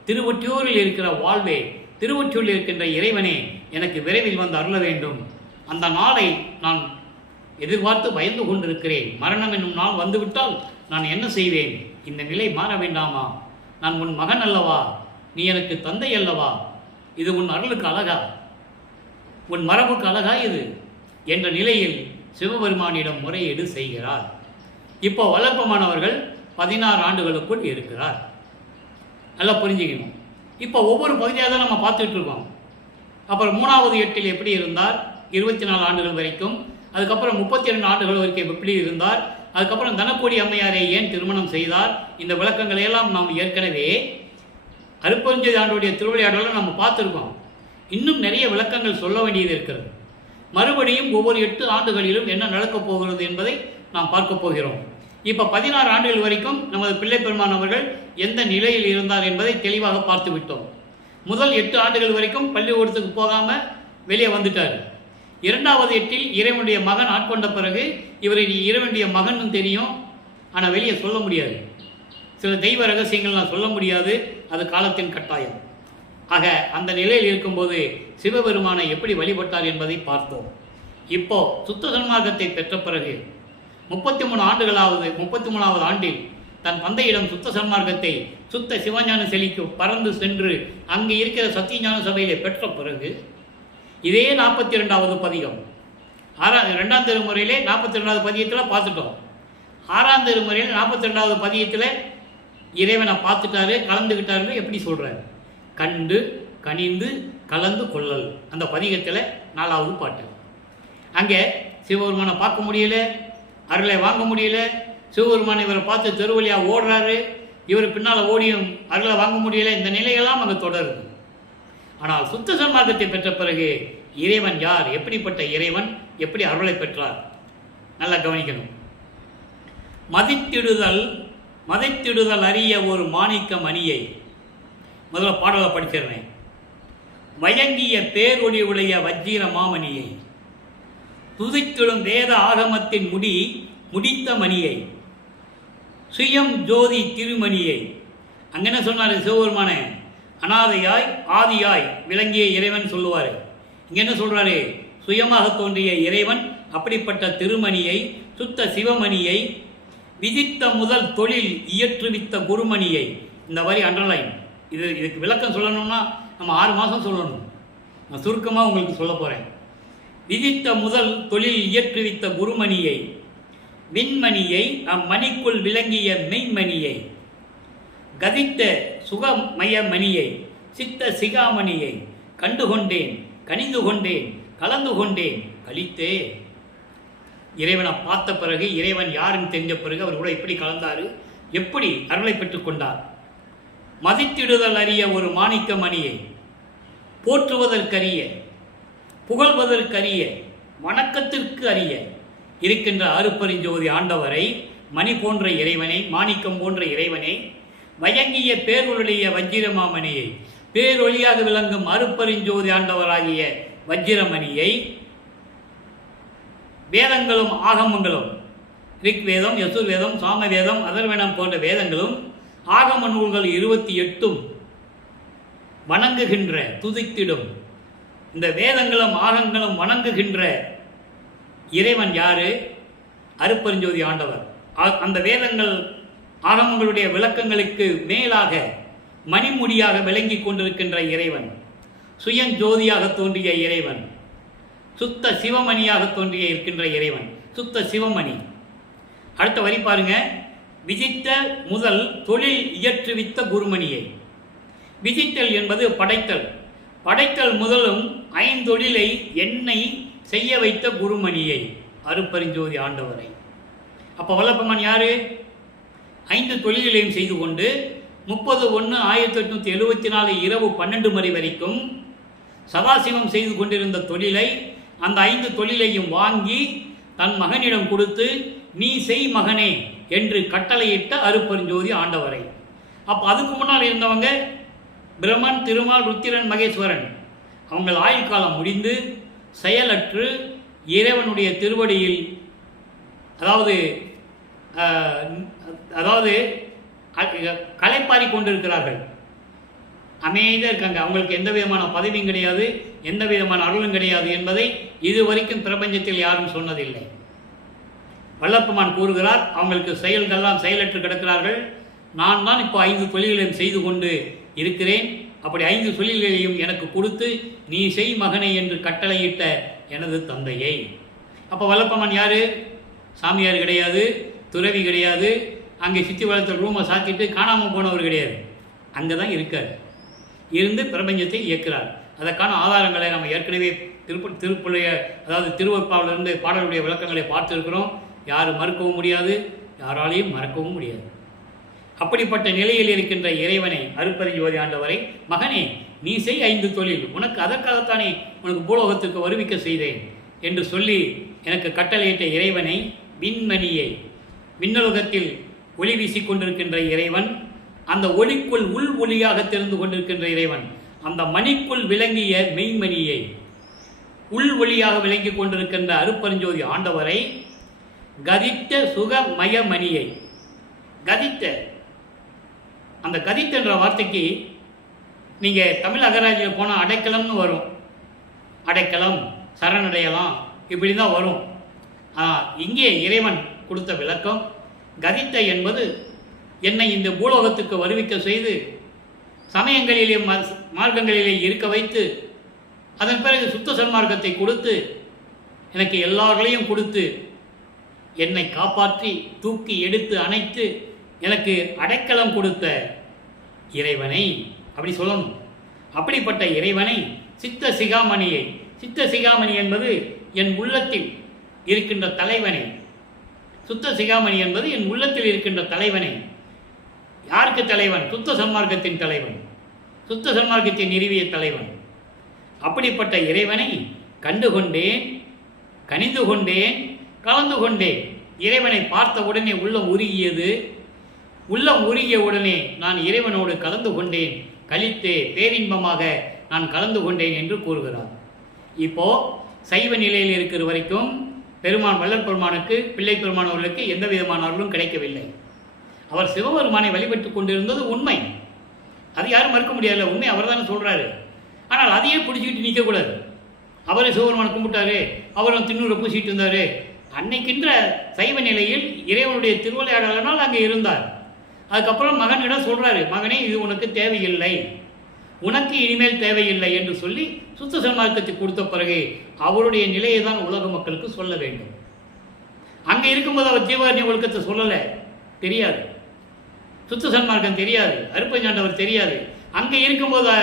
திருவொற்றியூரில் இருக்கிற வாழ்வே, திருவொற்றியூரில் இருக்கின்ற இறைவனே, எனக்கு விரைவில் வந்து அருள வேண்டும். அந்த நாளை நான் எதிர்பார்த்து பயந்து கொண்டிருக்கிறேன். மரணம் என்னும் நாள் வந்துவிட்டால் நான் என்ன செய்வேன்? இந்த நிலை மாற வேண்டாமா? நான் உன் மகன் அல்லவா? நீ எனக்கு தந்தை அல்லவா? இது உன் அருளுக்கு அழகா? உன் மரபுக்கு அழகா? இது என்ற நிலையில் சிவபெருமானிடம் முறையீடு செய்கிறார். இப்போ வளர்ப்பமானவர்கள் 16 ஆண்டுகளுக்குள் இருக்கிறார். நல்லா புரிஞ்சுக்கணும். இப்போ ஒவ்வொரு பகுதியாக தான் நம்ம பார்த்துட்டு இருக்கோம். அப்புறம் 3வது எட்டில் எப்படி இருந்தார் 24 ஆண்டுகள் வரைக்கும், அதுக்கப்புறம் 32 ஆண்டுகள் வரைக்கும் எப்படி இருந்தார், அதுக்கப்புறம் தனக்கோடி அம்மையாரை ஏன் திருமணம் செய்தார், இந்த விளக்கங்களை எல்லாம் நாம் ஏற்கனவே அருட்பெருஞ்சோதி ஆண்டவருடைய திருவிளையாடலில் நம்ம பார்த்துருக்கோம். இன்னும் நிறைய விளக்கங்கள் சொல்ல வேண்டியது இருக்கிறது. மறுபடியும் ஒவ்வொரு 8 ஆண்டுகளிலும் என்ன நடக்கப் போகிறது என்பதை நாம் பார்க்க போகிறோம். இப்போ 16 ஆண்டுகள் வரைக்கும் நமது பிள்ளை பெருமான் அவர்கள் எந்த நிலையில் இருந்தார் என்பதை தெளிவாக பார்த்து விட்டோம். முதல் 8 ஆண்டுகள் வரைக்கும் பள்ளிக்கூடத்துக்கு போகாமல் வெளியே வந்துட்டார். 2வது எட்டில் இறைவனுடைய மகன் ஆட்கொண்ட பிறகு இவரை இறைவனுடைய மகன் தெரியும், ஆனால் வெளியே சொல்ல முடியாது. சில தெய்வ ரகசியங்கள்லாம் சொல்ல முடியாது, அது காலத்தின் கட்டாயம். ஆக அந்த நிலையில் இருக்கும்போது சிவபெருமானை எப்படி வழிபட்டார் என்பதை பார்த்தோம். இப்போ சுத்த சன்மார்க்கத்தை பெற்ற பிறகு 33வது ஆண்டில் தன் தந்தையிடம் சுத்த சன்மார்க்கத்தை சுத்த சிவஞான செழிக்கு பறந்து சென்று அங்கு இருக்கிற சத்தியஞான சபையிலே பெற்ற பிறகு இதே 42வது பதிகம் 2ஆம் திருமுறையிலே 42வது பதியத்தில் பார்த்துட்டோம். 6ஆம் திருமுறையில் 42வது பதியத்தில் இறைவனை பார்த்துட்டாரு, கலந்துக்கிட்டாரு. எப்படி சொல்கிறார்? கண்டு கனிந்து கலந்து கொள்ளல். அந்த பதிகத்தில் 4வது பாட்டு. அங்கே சிவபெருமானை பார்க்க முடியல, அருளை வாங்க முடியல. சிவபெருமான் இவரை பார்த்து தெருவழியாக ஓடுறாரு, இவர் பின்னால் ஓடியும் அருளை வாங்க முடியல. இந்த நிலையெல்லாம் அங்கே தொடருது. ஆனால் சுத்த சன்மார்க்கத்தை பெற்ற பிறகு இறைவன் யார், எப்படிப்பட்ட இறைவன், எப்படி அருளை பெற்றார், நல்லா கவனிக்கணும். மதித்திடுதல் அறிய ஒரு மாணிக்க மணியை. முதல்ல பாடலை படிச்சிருந்தேன். வயங்கிய பேரொளி உடைய வஜ்ஜீர மாமணியை, துதித்திடும் வேத ஆகமத்தின் முடித்த மணியை, சுயம் ஜோதி திருமணியை. அங்கே என்ன சொன்னார் சிவபெருமான? அனாதையாய் ஆதியாய் விளங்கிய இறைவன் சொல்லுவார். இங்கே என்ன சொல்கிறாரு? சுயமாக தோன்றிய இறைவன், அப்படிப்பட்ட திருமணியை, சுத்த சிவமணியை, விதித்த முதல் தொழில் இயற்றுவித்த குருமணியை. இந்த வரி அண்டர்லைன். இதுக்கு விளக்கம் சொல்லணும்னா நம்ம 6 மாதம் சொல்லணும். நான் சுருக்கமாக உங்களுக்கு சொல்ல போகிறேன். விதித்த முதல் தொழில் இயற்றுவித்த குருமணியை, விண்மணியை, அம்மணிக்குள் விளங்கிய மெய்மணியை, கதித்த சுகமய மணியை, சித்த சிகாமணியை, கண்டுகொண்டேன் கனிந்து கொண்டேன் கலந்து கொண்டேன் கழித்தே. இறைவனை பார்த்த பிறகு, இறைவன் யாருன்னு தெரிஞ்ச பிறகு அவர் கூட எப்படி கலந்தார், எப்படி அருளை பெற்றுக்கொண்டார். மதித்திடுதல் அறிய ஒரு மாணிக்க மணியை, போற்றுவதற்கரிய, புகழ்வதற்கரிய, வணக்கத்திற்கு அறிய இருக்கின்ற அருட்பெருஞ்சோதி ஆண்டவரை, மணி போன்ற இறைவனை, மாணிக்கம் போன்ற இறைவனை, வயங்கிய பேரொழிய வஜ்ஜிரமாமணியை, பேரொழியாக விளங்கும் அருட்பெருஞ்சோதி ஆண்டவராகிய வஜ்ஜிரமணியை, வேதங்களும் ஆகமங்களும், ரிக்வேதம், யசுர்வேதம், சாமவேதம், அதர்வேதம் போன்ற வேதங்களும் ஆகம நூல்கள் 28ம் வணங்குகின்ற, துதித்திடும், இந்த வேதங்களும் ஆகங்களும் வணங்குகின்ற இறைவன் யாரு? அருட்பெருஞ்சோதி ஆண்டவர். அந்த வேதங்கள் ஆகமங்களுடைய விளக்கங்களுக்கு மேலாக மணிமுடியாக விளங்கி கொண்டிருக்கின்ற இறைவன், சுயஞ்சோதியாக தோன்றிய இறைவன், சுத்த சிவமணியாக தோன்றிய இருக்கின்ற இறைவன், சுத்த சிவமணி. அடுத்த வரி பாருங்க. விதித்த முதல் தொழில் இயற்றுவித்த குருமணியை. விதித்தல் என்பது படைத்தல். படைத்தல் முதலும் 5 தொழிலை என்னை செய்ய வைத்த குருமணியை, அருட்பெருஞ்சோதி ஆண்டவரை. அப்போ வல்லப்பெருமான் யாரு? 5 தொழில்களையும் செய்து கொண்டு 30/1/1874 இரவு 12 மணி வரைக்கும் சதாசிவம் செய்து கொண்டிருந்த தொழிலை, அந்த 5 தொழிலையும் வாங்கி தன் மகனிடம் கொடுத்து, நீ செய் மகனே என்று கட்டளையிட்ட அருட்பெருஞ்சோதி ஆண்டவரை. அப்போ அதுக்கு முன்னால் இருந்தவங்க பிரம்மன், திருமால், ருத்திரன், மகேஸ்வரன். அவங்கள் ஆயுள் காலம் முடிந்து செயலற்று இறைவனுடைய திருவடியில் அதாவது களைப்பாரி கொண்டிருக்கிறார்கள். அமைதியாக இருக்காங்க. அவங்களுக்கு எந்த விதமான பதவியும் கிடையாது, எந்த விதமான அருளும் கிடையாது என்பதை இதுவரைக்கும் பிரபஞ்சத்தில் யாரும் சொன்னதில்லை. வல்லப்பெருமான் கூறுகிறார், அவங்களுக்கு செயல்கள்லாம் செயலற்று கிடக்கிறார்கள். நான் தான் இப்போ 5 தொழில்களையும் செய்து கொண்டு இருக்கிறேன். அப்படி 5 தொழில்களையும் எனக்கு கொடுத்து, நீ செய் மகனை என்று கட்டளையிட்ட எனது தந்தையை. அப்போ வல்லப்பம்மன் யார்? சாமியார் கிடையாது, துறவி கிடையாது, அங்கே சித்தி வளர்த்த ரூமை சாத்திட்டு காணாமல் போனவர் கிடையாது. அங்கே தான் இருக்கார், இருந்து பிரபஞ்சத்தை இயக்கிறார். அதற்கான ஆதாரங்களை நம்ம ஏற்கனவே திருப்புடைய அதாவது திருவற்பாவிலிருந்து பாடலுடைய விளக்கங்களை பார்த்துருக்கிறோம். யாரும் மறுக்கவும் முடியாது, யாராலையும் மறக்கவும் முடியாது. அப்படிப்பட்ட நிலையில் இருக்கின்ற இறைவனை அருட்பெருஞ்சோதி ஆண்டவரை, மகனே நீ செய் 5 தொழில், உனக்கு அதற்காகத்தானே உனக்கு பூலோகத்திற்கு வருவிக்க செய்தேன் என்று சொல்லி எனக்கு கட்டளையிட்ட இறைவனை, விண்மணியை, விண்ணுலகத்தில் ஒளி வீசிக் கொண்டிருக்கின்ற இறைவன், அந்த ஒளிக்குள் உள் ஒளியாக தெரிந்து கொண்டிருக்கின்ற இறைவன், அந்த மணிக்குள் விளங்கிய மெய்மணியை, உள் ஒளியாக விளங்கி கொண்டிருக்கின்ற அருட்பெருஞ்சோதி ஆண்டவரை, கதித்த சுகமயமணியை, கதித்த அந்த கதித்த என்ற வார்த்தைக்கு நீங்கள் தமிழ் அகராதியில் போனால் அடைக்கலம்னு வரும். அடைக்கலம், சரணடையலாம், இப்படி தான் வரும். இங்கே இறைவன் கொடுத்த விளக்கம் கதித்த என்பது என்னை இந்த பூலோகத்துக்கு வருவிக்க செய்து சமயங்களிலே மார்க்கங்களிலே இருக்க வைத்து அதன் பிறகு சுத்த சன்மார்க்கத்தை கொடுத்து எனக்கு எல்லார்களையும் கொடுத்து என்னை காப்பாற்றி தூக்கி எடுத்து அணைத்து எனக்கு அடைக்கலம் கொடுத்த இறைவனை அப்படி சொல்லணும். அப்படிப்பட்ட இறைவனை, சித்த சிகாமணியை, சித்த சிகாமணி என்பது என் உள்ளத்தில் இருக்கின்ற தலைவனை, சுத்த சிகாமணி என்பது என் உள்ளத்தில் இருக்கின்ற தலைவனை. யாருக்கு தலைவன்? சுத்த சன்மார்க்கத்தின் தலைவன், சுத்த சன்மார்க்கத்தை நிறுவிய தலைவன். அப்படிப்பட்ட இறைவனை கண்டுகொண்டேன், கனிந்து கொண்டேன், கலந்து கொண்டேன். இறைவனை பார்த்த உடனே உள்ளம் உருகியது. உள்ளம் உருகிய உடனே நான் இறைவனோடு கலந்து கொண்டேன், கழித்தே பேரின்பமாக நான் கலந்து கொண்டேன் என்று கூறுகிறார். இப்போ சைவ நிலையில் இருக்கிற வரைக்கும் பெருமான் வள்ளல் பெருமானுக்கு, பிள்ளை பெருமான் அவர்களுக்கு எந்த விதமான அருளும் கிடைக்கவில்லை. அவர் சிவபெருமானை வழிபட்டு கொண்டிருந்தது உண்மை, அது யாரும் மறுக்க முடியாதுல்ல, உண்மை அவர் தானே சொல்கிறாரு. ஆனால் அதையே பிடிச்சிக்கிட்டு நிற்கக்கூடாது. அவரை சிவபெருமானை கும்பிட்டாரு, அவரும் திண்ணூரை பூசிட்டு இருந்தார். அன்னைக்கின்ற சைவ நிலையில் இறைவனுடைய திருவிளையாடலினால் அங்கே இருந்தார். அதுக்கப்புறம் மகனிடம் சொல்கிறாரு, மகனே இது உனக்கு தேவையில்லை, உனக்கு இனிமேல் தேவையில்லை என்று சொல்லி சுத்த சன்மார்க்கத்தை கொடுத்த பிறகு அவருடைய நிலையை தான் உலக மக்களுக்கு சொல்ல வேண்டும். அங்கே இருக்கும்போது அவர் ஜீவாரண்ய ஒழுக்கத்தை சொல்லலை, தெரியாது. சுத்த சன்மார்க்கம் தெரியாது, அருட்பெருஞ்சாண்டவர் தெரியாது. அங்கே இருக்கும்போது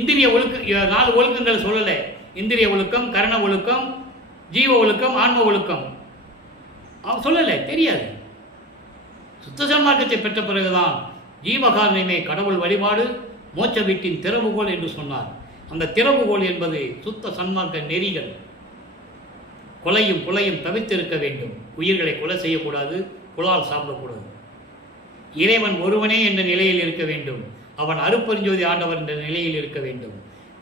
இந்திரிய ஒழுக்க 4 ஒழுக்கங்கள் சொல்லலை. இந்திரிய ஒழுக்கம், கரண ஒழுக்கம், ஜீவ ஒழுக்கம், ஆன்ம ஒழுக்கம் அவர் சொல்லலை, தெரியாது. சுத்த சன்மார்க்கத்தை பெற்ற பிறகுதான் ஜீவகாரணமே கடவுள் வழிபாடு மோட்ச வீட்டின் திறவுகோல் என்று சொன்னார். அந்த திறவுகோல் என்பது சுத்த சன்மார்க்க நெறிகள். கொலையும் புலையும் தவிர்த்திருக்க வேண்டும். உயிர்களை கொலை செய்யக்கூடாது, புலால் சாப்பிடக்கூடாது. இறைவன் ஒருவனே என்ற நிலையில் இருக்க வேண்டும். அவன் அருட்பெருஞ்சோதி ஆண்டவர் என்ற நிலையில் இருக்க வேண்டும்.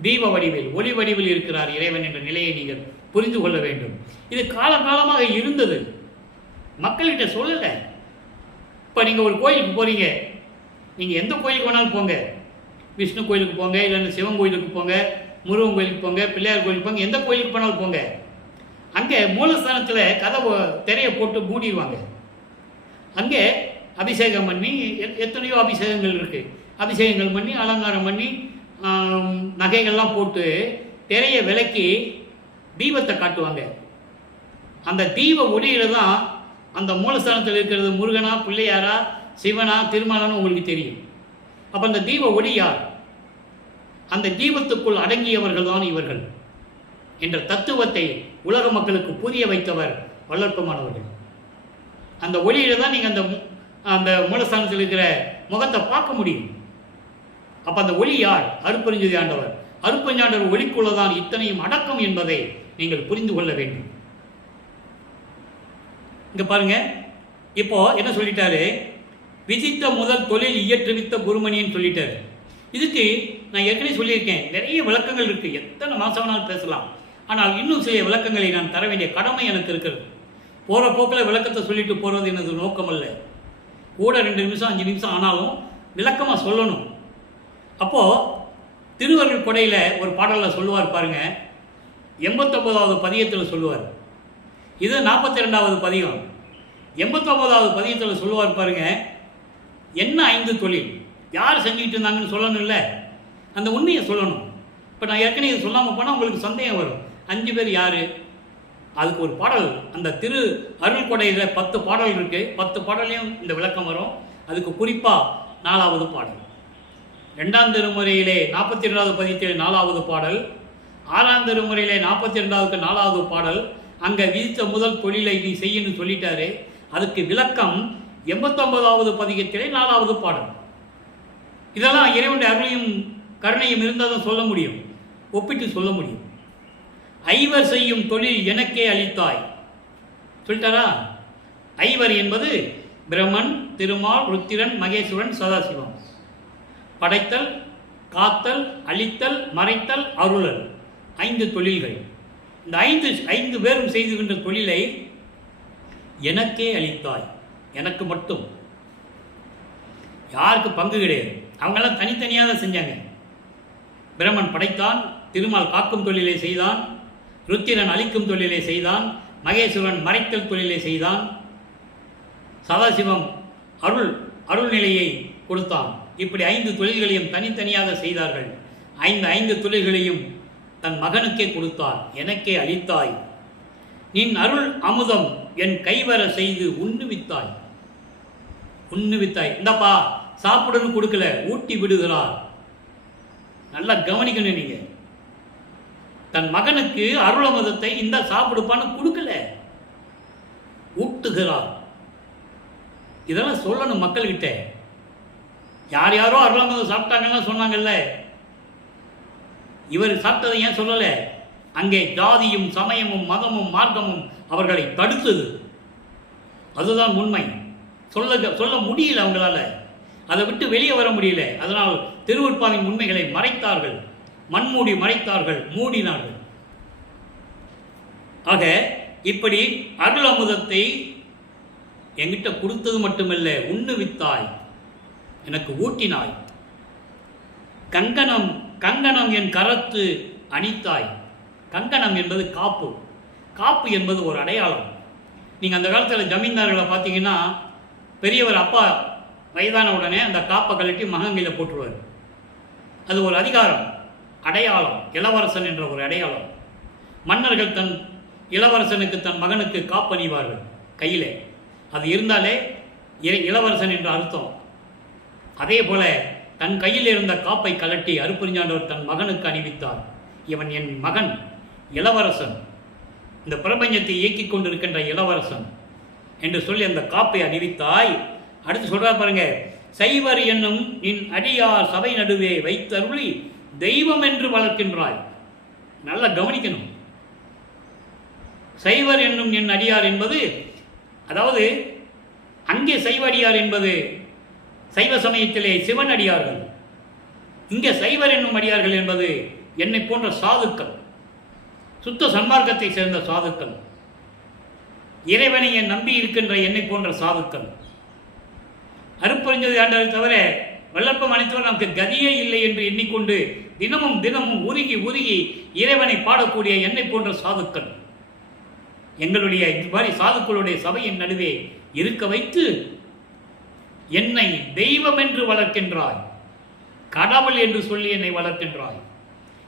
தீப வடிவில், ஒளி வடிவில் இருக்கிறார் இறைவன் என்ற நிலையை நீங்கள் புரிந்து கொள்ள வேண்டும். இது காலகாலமாக இருந்தது, மக்கள்கிட்ட சொல்லலை. இப்போ நீங்கள் ஒரு கோயிலுக்கு போகிறீங்க, நீங்கள் எந்த கோயிலுக்கு வேணாலும் போங்க, விஷ்ணு கோயிலுக்கு போங்க, இல்லைன்னா சிவன் கோயிலுக்கு போங்க, முருகன் கோயிலுக்கு போங்க, பிள்ளையார் கோயிலுக்கு போங்க, எந்த கோயிலுக்கு போனாலும் போங்க. அங்கே மூலஸ்தானத்தில் கதவை திரையை போட்டு மூடிடுவாங்க. அங்கே அபிஷேகம் பண்ணி, எத்தனையோ அபிஷேகங்கள் இருக்குது, அபிஷேகங்கள் பண்ணி அலங்காரம் பண்ணி நகைகள்லாம் போட்டு திரையை விலக்கி தீபத்தை காட்டுவாங்க. அந்த தீப ஒளியில் தான் அந்த மூலஸ்தானத்தில் இருக்கிறது முருகனா, பிள்ளையாரா, சிவனா, திருமாலான்னு உங்களுக்கு தெரியும். அப்போ அந்த தீப ஒளி யார்? அந்த தீபத்துக்குள் அடங்கியவர்கள் தான் இவர்கள் என்ற தத்துவத்தை உலக மக்களுக்கு புரிய வைத்தவர் வள்ளல் பெருமானவர்கள். அந்த ஒளியில் தான் நீங்கள் அந்த மூலஸ்தானத்தில் இருக்கிற முகத்தை பார்க்க முடியும். அப்போ அந்த ஒளி யார்? அருட்பெருஞ்சோதி ஆண்டவர். அருட்பெருஞ்சாண்டவர் ஒளிக்குள்ளதான் இத்தனையும் அடக்கம் என்பதை நீங்கள் புரிந்து கொள்ள வேண்டும். இங்கே பாருங்க, இப்போ என்ன சொல்லிட்டாரு? விதித்த முதல் தொழில் இயற்றுவித்த குருமணின்னு சொல்லிட்டாரு. இதுக்கு நான் ஏற்கனவே சொல்லியிருக்கேன், நிறைய விளக்கங்கள் இருக்குது, எத்தனை மாதம் வேணாலும் பேசலாம். ஆனால் இன்னும் சில விளக்கங்களை நான் தர வேண்டிய கடமை எனக்கு இருக்கிறது. போகிற போக்கில் விளக்கத்தை சொல்லிட்டு போகிறது எனது நோக்கம் அல்ல. கூட 2 நிமிஷம் 5 நிமிஷம் ஆனாலும் விளக்கமாக சொல்லணும். அப்போது திருவருள் கொடையில் ஒரு பாடலில் சொல்லுவார் பாருங்க, 89வது பதியத்தில் சொல்லுவார். இது 42வது பதியம். 89வது பதியத்தில் சொல்லுவார் பாருங்க, என்ன 5 தொழில் யார் செஞ்சுக்கிட்டு இருந்தாங்கன்னு சொல்லணும், இல்லை அந்த உண்மையை சொல்லணும். இப்போ நான் ஏற்கனவே இது சொல்லாமல் போனால் உங்களுக்கு சந்தேகம் வரும். 5 பேர் யார்? அதுக்கு ஒரு பாடல், அந்த திரு அருள் கொடையில் 10 பாடல் இருக்குது. 10 பாடலையும் இந்த விளக்கம் வரும். அதுக்கு குறிப்பாக 4வது பாடல், 2ஆம் திருமுறையிலே 42வது பதியத்திலே 4வது பாடல், 6ஆம் திருமுறையிலே 42வது 4வது பாடல். அங்கே விதித்த முதல் தொழிலை நீ செய்யணும்னு சொல்லிட்டாரு. அதுக்கு விளக்கம் 89வது பதிகத்திலே 4வது பாடல். இதெல்லாம் இறைவனுடைய அருளையும் கருணையும் இருந்தால் தான் சொல்ல முடியும், ஒப்பிட்டு சொல்ல முடியும். ஐவர் செய்யும் தொழில் எனக்கே அளித்தாய் சொல்லிட்டாரா? ஐவர் என்பது பிரம்மன், திருமால், ருத்திரன், மகேஸ்வரன், சதாசிவம். படைத்தல், காத்தல், அழித்தல், மறைத்தல், அருளல், 5 தொழில்கள். இந்த 5 பேரும் செய்துகின்ற தொழிலை எனக்கே அளித்தாய், எனக்கு மட்டும், யாருக்கு பங்கு கிடையாது. அவங்கெல்லாம் தனித்தனியாக தான் செஞ்சாங்க. பிரம்மன் படைத்தான், திருமால் காக்கும் தொழிலை செய்தான், ருத்திரன் அழிக்கும் தொழிலை செய்தான், மகேஸ்வரன் மறைத்தல் தொழிலை செய்தான், சதாசிவம் அருள் நிலையை கொடுத்தான். இப்படி 5 தொழில்களையும் தனித்தனியாக செய்தார்கள். 5 தொழில்களையும் தன் மகனுக்கே கொடுத்தார். எனக்கே அளித்தாய், நின் அருள் அமுதம் என் கைவர செய்து உண்ணுவித்தாய். இந்தப்பா சாப்பிடணும் கொடுக்கல, ஊட்டி விடுகிறார். நல்லா கவனிக்கணும் நீங்க. தன் மகனுக்கு அருள் அமுதத்தை இந்த சாப்பிடுப்பான்னு கொடுக்கல, ஊட்டுகிறார். இதெல்லாம் சொல்லணும் மக்கள்கிட்ட. யார் யாரோ அருள் அமுதம் சாப்பிட்டாங்கன்னா சொன்னாங்கல்ல, இவர் சாப்பிட்டதை ஏன் சொல்லல? அங்கே ஜாதியும் சமயமும் மதமும் மார்க்கமும் அவர்களை தடுத்தது. அதுதான் உண்மை. சொல்ல முடியல அவங்களால, அதை விட்டு வெளியே வர முடியல. அதனால் திருவருட்பாவின் உண்மைகளை மறைத்தார்கள், மண்மூடி மறைத்தார்கள், மூடினார்கள். ஆக இப்படி அருள் அமுதத்தை என்கிட்ட கொடுத்தது மட்டுமல்ல, உண்ணுவித்தாய், எனக்கு ஊட்டினாய். கங்கணம் என் கரத்து அணித்தாய். கங்கணம் என்பது காப்பு. காப்பு என்பது ஒரு அடையாளம். நீங்கள் அந்த காலத்தில் ஜமீன்தார்களை பார்த்தீங்கன்னா, பெரியவர் அப்பா வயதான உடனே அந்த காப்பை கழட்டி மகங்கையில் போட்டுருவார். அது ஒரு அதிகாரம், அடையாளம், இளவரசன் என்ற ஒரு அடையாளம். மன்னர்கள் தன் இளவரசனுக்கு தன் மகனுக்கு காப்பணிவார்கள் கையில். அது இருந்தாலே இளவரசன் என்ற அர்த்தம். அதே போல தன் கையில் இருந்த காப்பை கலட்டி அருட்பெருஞ்சாண்டவர் தன் மகனுக்கு அணிவித்தார். இவன் என் மகன், இளவரசன், இந்த பிரபஞ்சத்தை இயக்கிக் கொண்டிருக்கின்ற இளவரசன் என்று சொல்லி அந்த காப்பை அணிவித்தாய். அடுத்து சொல்றார் பாருங்க, சைவர் என்னும் நின் அடியார் சபை நடுவே வைத்தருளி தெய்வம் என்று வளர்க்கின்றாய். நல்லா கவனிக்கணும். சைவர் என்னும் என் அடியார் என்பது, அதாவது அங்கே சைவ அடியார் என்பது சைவ சமயத்திலே சிவன் அடியார்கள், இங்கே சைவர் என்னும் அடியார்கள் என்பது என்னை போன்ற சாதுக்கள், சுத்த சன்மார்க்கத்தை சேர்ந்த சாதுக்கள், இறைவனையை நம்பி இருக்கின்ற என்னை போன்ற சாதுக்கள். அருட்பெருஞ்சோதி ஆண்டவரை தவிர வல்லற்பம் அனைத்தவர் நமக்கு கதியே இல்லை என்று எண்ணிக்கொண்டு தினமும் உருகி இறைவனை பாடக்கூடிய என்னை போன்ற சாதுக்கள், எங்களுடைய இந்த மாதிரி சாதுக்களுடைய சபையின் நடுவே இருக்க வைத்து என்னை தெய்வம் என்று வளர்க்கின்றாய், கடவுள் என்று சொல்லி என்னை வளர்க்கின்றாய்.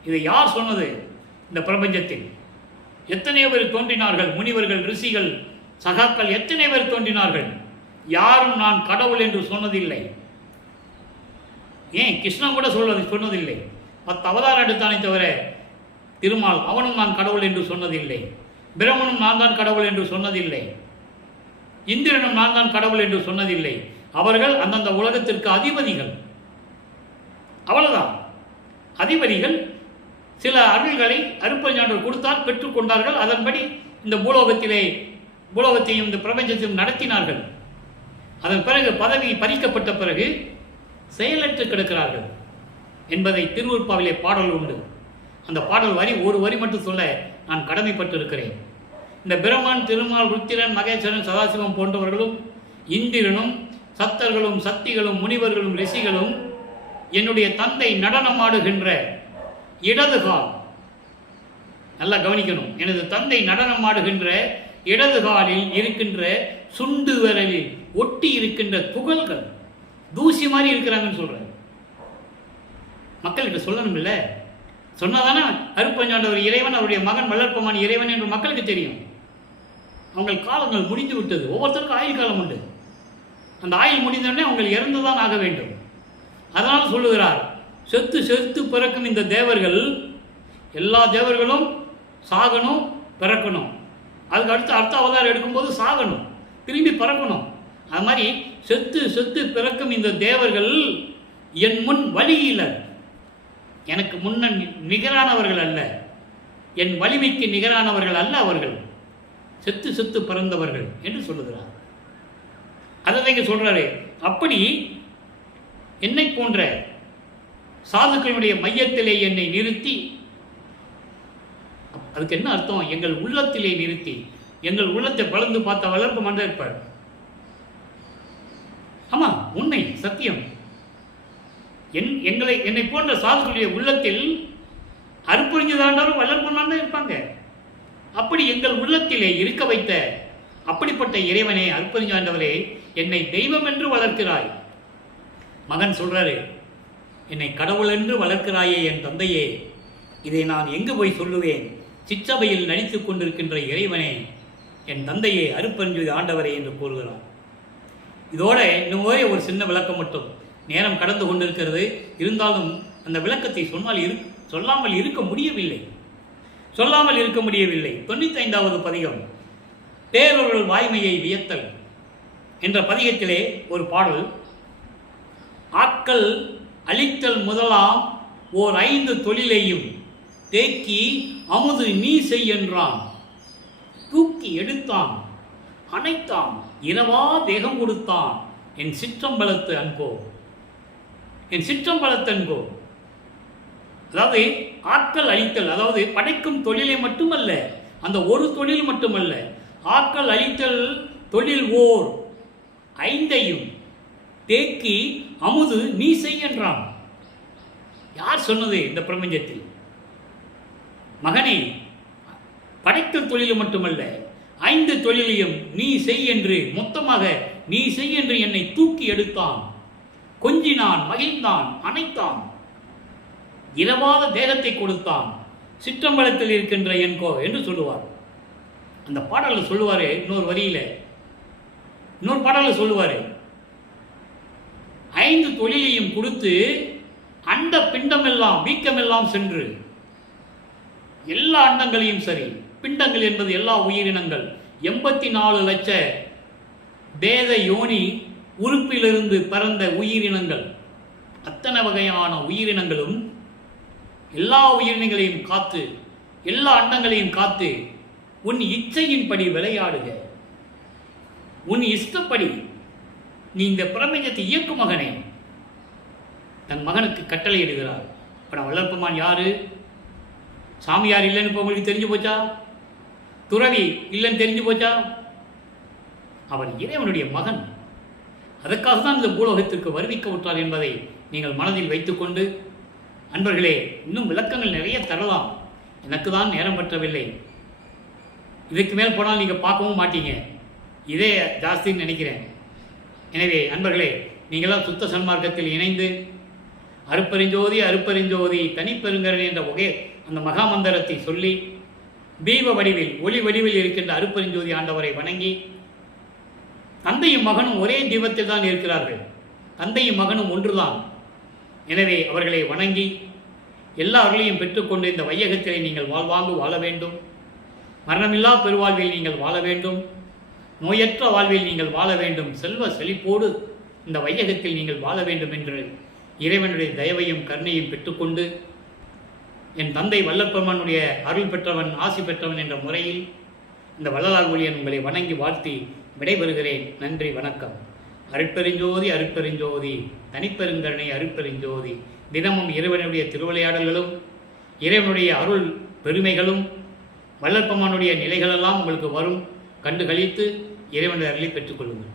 இதை யார் சொன்னது? இந்த பிரபஞ்சத்தில் எத்தனை பேர் தோன்றினார்கள்? முனிவர்கள், ரிஷிகள், சகாக்கள் எத்தனை பேர் தோன்றினார்கள்? யாரும் நான் கடவுள் என்று சொன்னதில்லை. ஏன் கிருஷ்ணன் கூட சொன்னதில்லை. 10 அவதாரம் எடுத்தானே தவிர திருமால் அவனும் நான் கடவுள் என்று சொன்னதில்லை. பிரம்மனும் நான் தான் கடவுள் என்று சொன்னதில்லை. இந்திரனும் நான் தான் கடவுள் என்று சொன்னதில்லை. அவர்கள் அந்தந்த உலகத்திற்கு அதிபதிகள், அவ்வளவுதான். அதிபதிகள் சில அருள்களை அருட்பெருஞ்சாண்டவர் கொடுத்தால் பெற்றுக்கொண்டார்கள். அதன்படி இந்த பூலோகத்தையும் இந்த பிரபஞ்சத்தையும் நடத்தினார்கள். அதன் பிறகு பதவி பறிக்கப்பட்ட பிறகு செயலற்று கிடக்கிறார்கள் என்பதை திருவருட்பாவிலே பாடல் உண்டு. அந்த பாடல் ஒரு வரி மட்டும் சொல்ல நான் கடமைப்பட்டு இருக்கிறேன். இந்த பிரம்மன், திருமால், ருத்திரன், மகேஸ்வரன், சதாசிவம் போன்றவர்களும், இந்திரனும், சத்தர்களும், சக்திகளும், முனிவர்களும், ரிஷிகளும் என்னுடைய தந்தை நடனமாடுகின்ற இடதுகால், நல்லா கவனிக்கணும், எனது தந்தை நடனமாடுகின்ற இடதுகாலில் இருக்கின்ற சுண்டு விரலில் ஒட்டி இருக்கின்ற துகள்கள் தூசி மாதிரி இருக்கிறாங்கன்னு சொல்றேன். மக்கள்கிட்ட சொல்லணும் இல்லை? சொன்னாதானே அருட்பெருஞ்சாண்டவர் இறைவன், அவருடைய மகன் வளர்ப்பமான இறைவன் என்று மக்களுக்கு தெரியும். அவங்கள் காலங்கள் முடிந்து விட்டது. ஒவ்வொருத்தருக்கும் ஆயுள் காலம் உண்டு. அந்த ஆயுள் முடிந்தவுடனே அவங்க இறந்துதான் ஆக வேண்டும். அதனால் சொல்லுகிறார், செத்து செத்து பிறக்கும் இந்த தேவர்கள், எல்லா தேவர்களும் சாகணும், பிறக்கணும். அதுக்கு அடுத்த அவதாரம் எடுக்கும்போது சாகணும், திரும்பி பிறக்கணும். அது மாதிரி செத்து செத்து பிறக்கும் இந்த தேவர்கள் என் முன் வலியிலர், எனக்கு முன்ன நிகரானவர்கள் அல்ல, என் வலிமைக்கு நிகரானவர்கள் அல்ல, அவர்கள் செத்து செத்து பிறந்தவர்கள் என்று சொல்லுகிறார். அதை இங்கே சொல்றாரு. அப்படி என்னை போன்ற சாதுக்களுடைய மையத்திலே என்னை நிறுத்தி, அதுக்கு என்ன அர்த்தம்? எங்கள் உள்ளத்திலே நிறுத்தி, எங்கள் உள்ளத்தை பலந்து பார்த்த வளர்ப்பு மன்றம் இருப்பார். ஆமா, உண்மை, சத்தியம். என்னை போன்ற சாதுக்களுடைய உள்ளத்தில் அருப்பறிஞ்சதாண்டாலும் வளர்ப்பு மன்றம் இருப்பாங்க. அப்படி எங்கள் உள்ளத்திலே இருக்க வைத்த அப்படிப்பட்ட இறைவனே, அருப்பறிஞ்சாண்டவரே, என்னை தெய்வம் என்று வளர்க்கிறாய். மகன் சொல்றாரு, என்னை கடவுள் என்று வளர்க்கிறாயே என் தந்தையே, இதை நான் எங்கு போய் சொல்லுவேன்? சிற்றபையில் நடித்துக் கொண்டிருக்கின்ற இறைவனே, என் தந்தையே, அருப்பறிஞ்சு ஆண்டவரே என்று கூறுகிறார். இதோட இன்னும் ஒரு சின்ன விளக்கம் மட்டும், நேரம் கடந்து கொண்டிருக்கிறது, இருந்தாலும் அந்த விளக்கத்தை சொல்லாமல் இருக்க முடியவில்லை. 95வது பதிகம், பேரொருள் வாய்மையை வியத்தல் என்ற பதிகத்திலே ஒரு பாடல், ஆக்கல் அழித்தல் முதலாம் ஓர் 5 தொழிலையும் தேக்கி அமுது நீ செய் என்றான், தூக்கி எடுத்தான், அணைத்தான், இரவா தேகம் கொடுத்தான், என் சிற்றம்பலத்து அன்போ, என் சிற்றம்பலத்து அன்போ. அதாவது ஆக்கல் அழித்தல், அதாவது படைக்கும் தொழிலை மட்டுமல்ல, அந்த ஒரு தொழில் மட்டுமல்ல, ஆக்கல் அழித்தல் தொழில் ஓர் 5ஐயும் தேக்கி அமுது நீ செய் என்றான். யார் சொன்னது? இந்த பிரபஞ்சத்தில் மகனை படைத்தல் தொழில் மட்டுமல்ல, 5 தொழிலையும் நீ செய் என்று, மொத்தமாக நீ செய் என்று என்னை தூக்கி எடுத்தான், கொஞ்சினான், மகிழ்ந்தான், அணைத்தான், இரவாத தேகத்தை கொடுத்தான், சிற்றம்பலத்தில் இருக்கின்ற என்கோ என்று சொல்லுவார். அந்த பாடலில் சொல்லுவாரு, இன்னொரு பாடலில் சொல்லுவாரு, 5 தொழிலையும் கொடுத்து அண்ட பிண்டமெல்லாம் வீக்கமெல்லாம் சென்று, எல்லா அண்டங்களையும் சரி, பிண்டங்கள் என்பது எல்லா உயிரினங்கள், 84 லட்ச பேத யோனி உறுப்பிலிருந்து பிறந்த உயிரினங்கள், அத்தனை வகையான உயிரினங்களும் எல்லா உயிரினங்களையும் காத்து, எல்லா அண்டங்களையும் காத்து, உன் இச்சையின்படி விளையாடுக, உன் இஷ்டப்படி நீ இந்த பிரபஞ்சத்தை இயக்கும் மகனே. தன் மகனுக்கு கட்டளை இடுகிறார். இப்போ நான் வளர்ப்புமான் யாரு? சாமியார் இல்லைன்னு இப்போ உங்களுக்கு தெரிஞ்சு போச்சா? துறவி இல்லைன்னு தெரிஞ்சு போச்சா? அவர் இறைவனுடைய மகன். அதற்காக தான் இந்த பூலோகத்திற்கு வருவிக்க விட்டார் என்பதை நீங்கள் மனதில் வைத்துக்கொண்டு, அன்பர்களே, இன்னும் விளக்கங்கள் நிறைய தரலாம், எனக்கு தான் நேரம் பற்றவில்லை. இதுக்கு மேல் போனால் நீங்கள் பார்க்கவும் மாட்டீங்க, இதே ஜாஸ்தின்னு நினைக்கிறேன். எனவே அன்பர்களே, நீங்களாம் சுத்த சன்மார்க்கத்தில் இணைந்து அருப்பெருஞ்சோதி அருப்பெருஞ்சோதி தனிப்பெருங்கரணி என்ற அந்த மகாமந்திரத்தை சொல்லி, தீப வடிவில், ஒளி வடிவில் இருக்கின்ற அருப்பெருஞ்சோதி ஆண்டவரை வணங்கி, தந்தையும் மகனும் ஒரே தீபத்தில் தான் இருக்கிறார்கள், தந்தையும் மகனும் ஒன்றுதான். எனவே அவர்களை வணங்கி எல்லா அருளையும் பெற்றுக்கொண்டு இந்த வையகத்திலே நீங்கள் வாழ்வாங்கு வாழ வேண்டும், மரணமில்லா பெருவாழ்வில் நீங்கள் வாழ வேண்டும், நோயற்ற வாழ்வில் நீங்கள் வாழ வேண்டும், செல்வ செழிப்போடு இந்த வையகத்தில் நீங்கள் வாழ வேண்டும் என்று இறைவனுடைய தயவையும் கருணையும் பெற்றுக்கொண்டு, என் தந்தை வல்லப்பெருமானுடைய அருள் பெற்றவன், ஆசி பெற்றவன் என்ற முறையில் இந்த வள்ளலார் ஊழியன் உங்களை வணங்கி வாழ்த்தி விடைபெறுகிறேன். நன்றி, வணக்கம். அருட்பெருஞ்சோதி அருட்பெருஞ்சோதி தனிப்பெருங்கருணை அருட்பெருஞ்சோதி. தினமும் இறைவனுடைய திருவிளையாடல்களும் இறைவனுடைய அருள் பெருமைகளும் வல்லற்பெருமானுடைய நிலைகளெல்லாம் உங்களுக்கு வரும். கண்டு கழித்து இறைவனுடைய அருளை பெற்றுக்கொள்ளுங்கள்.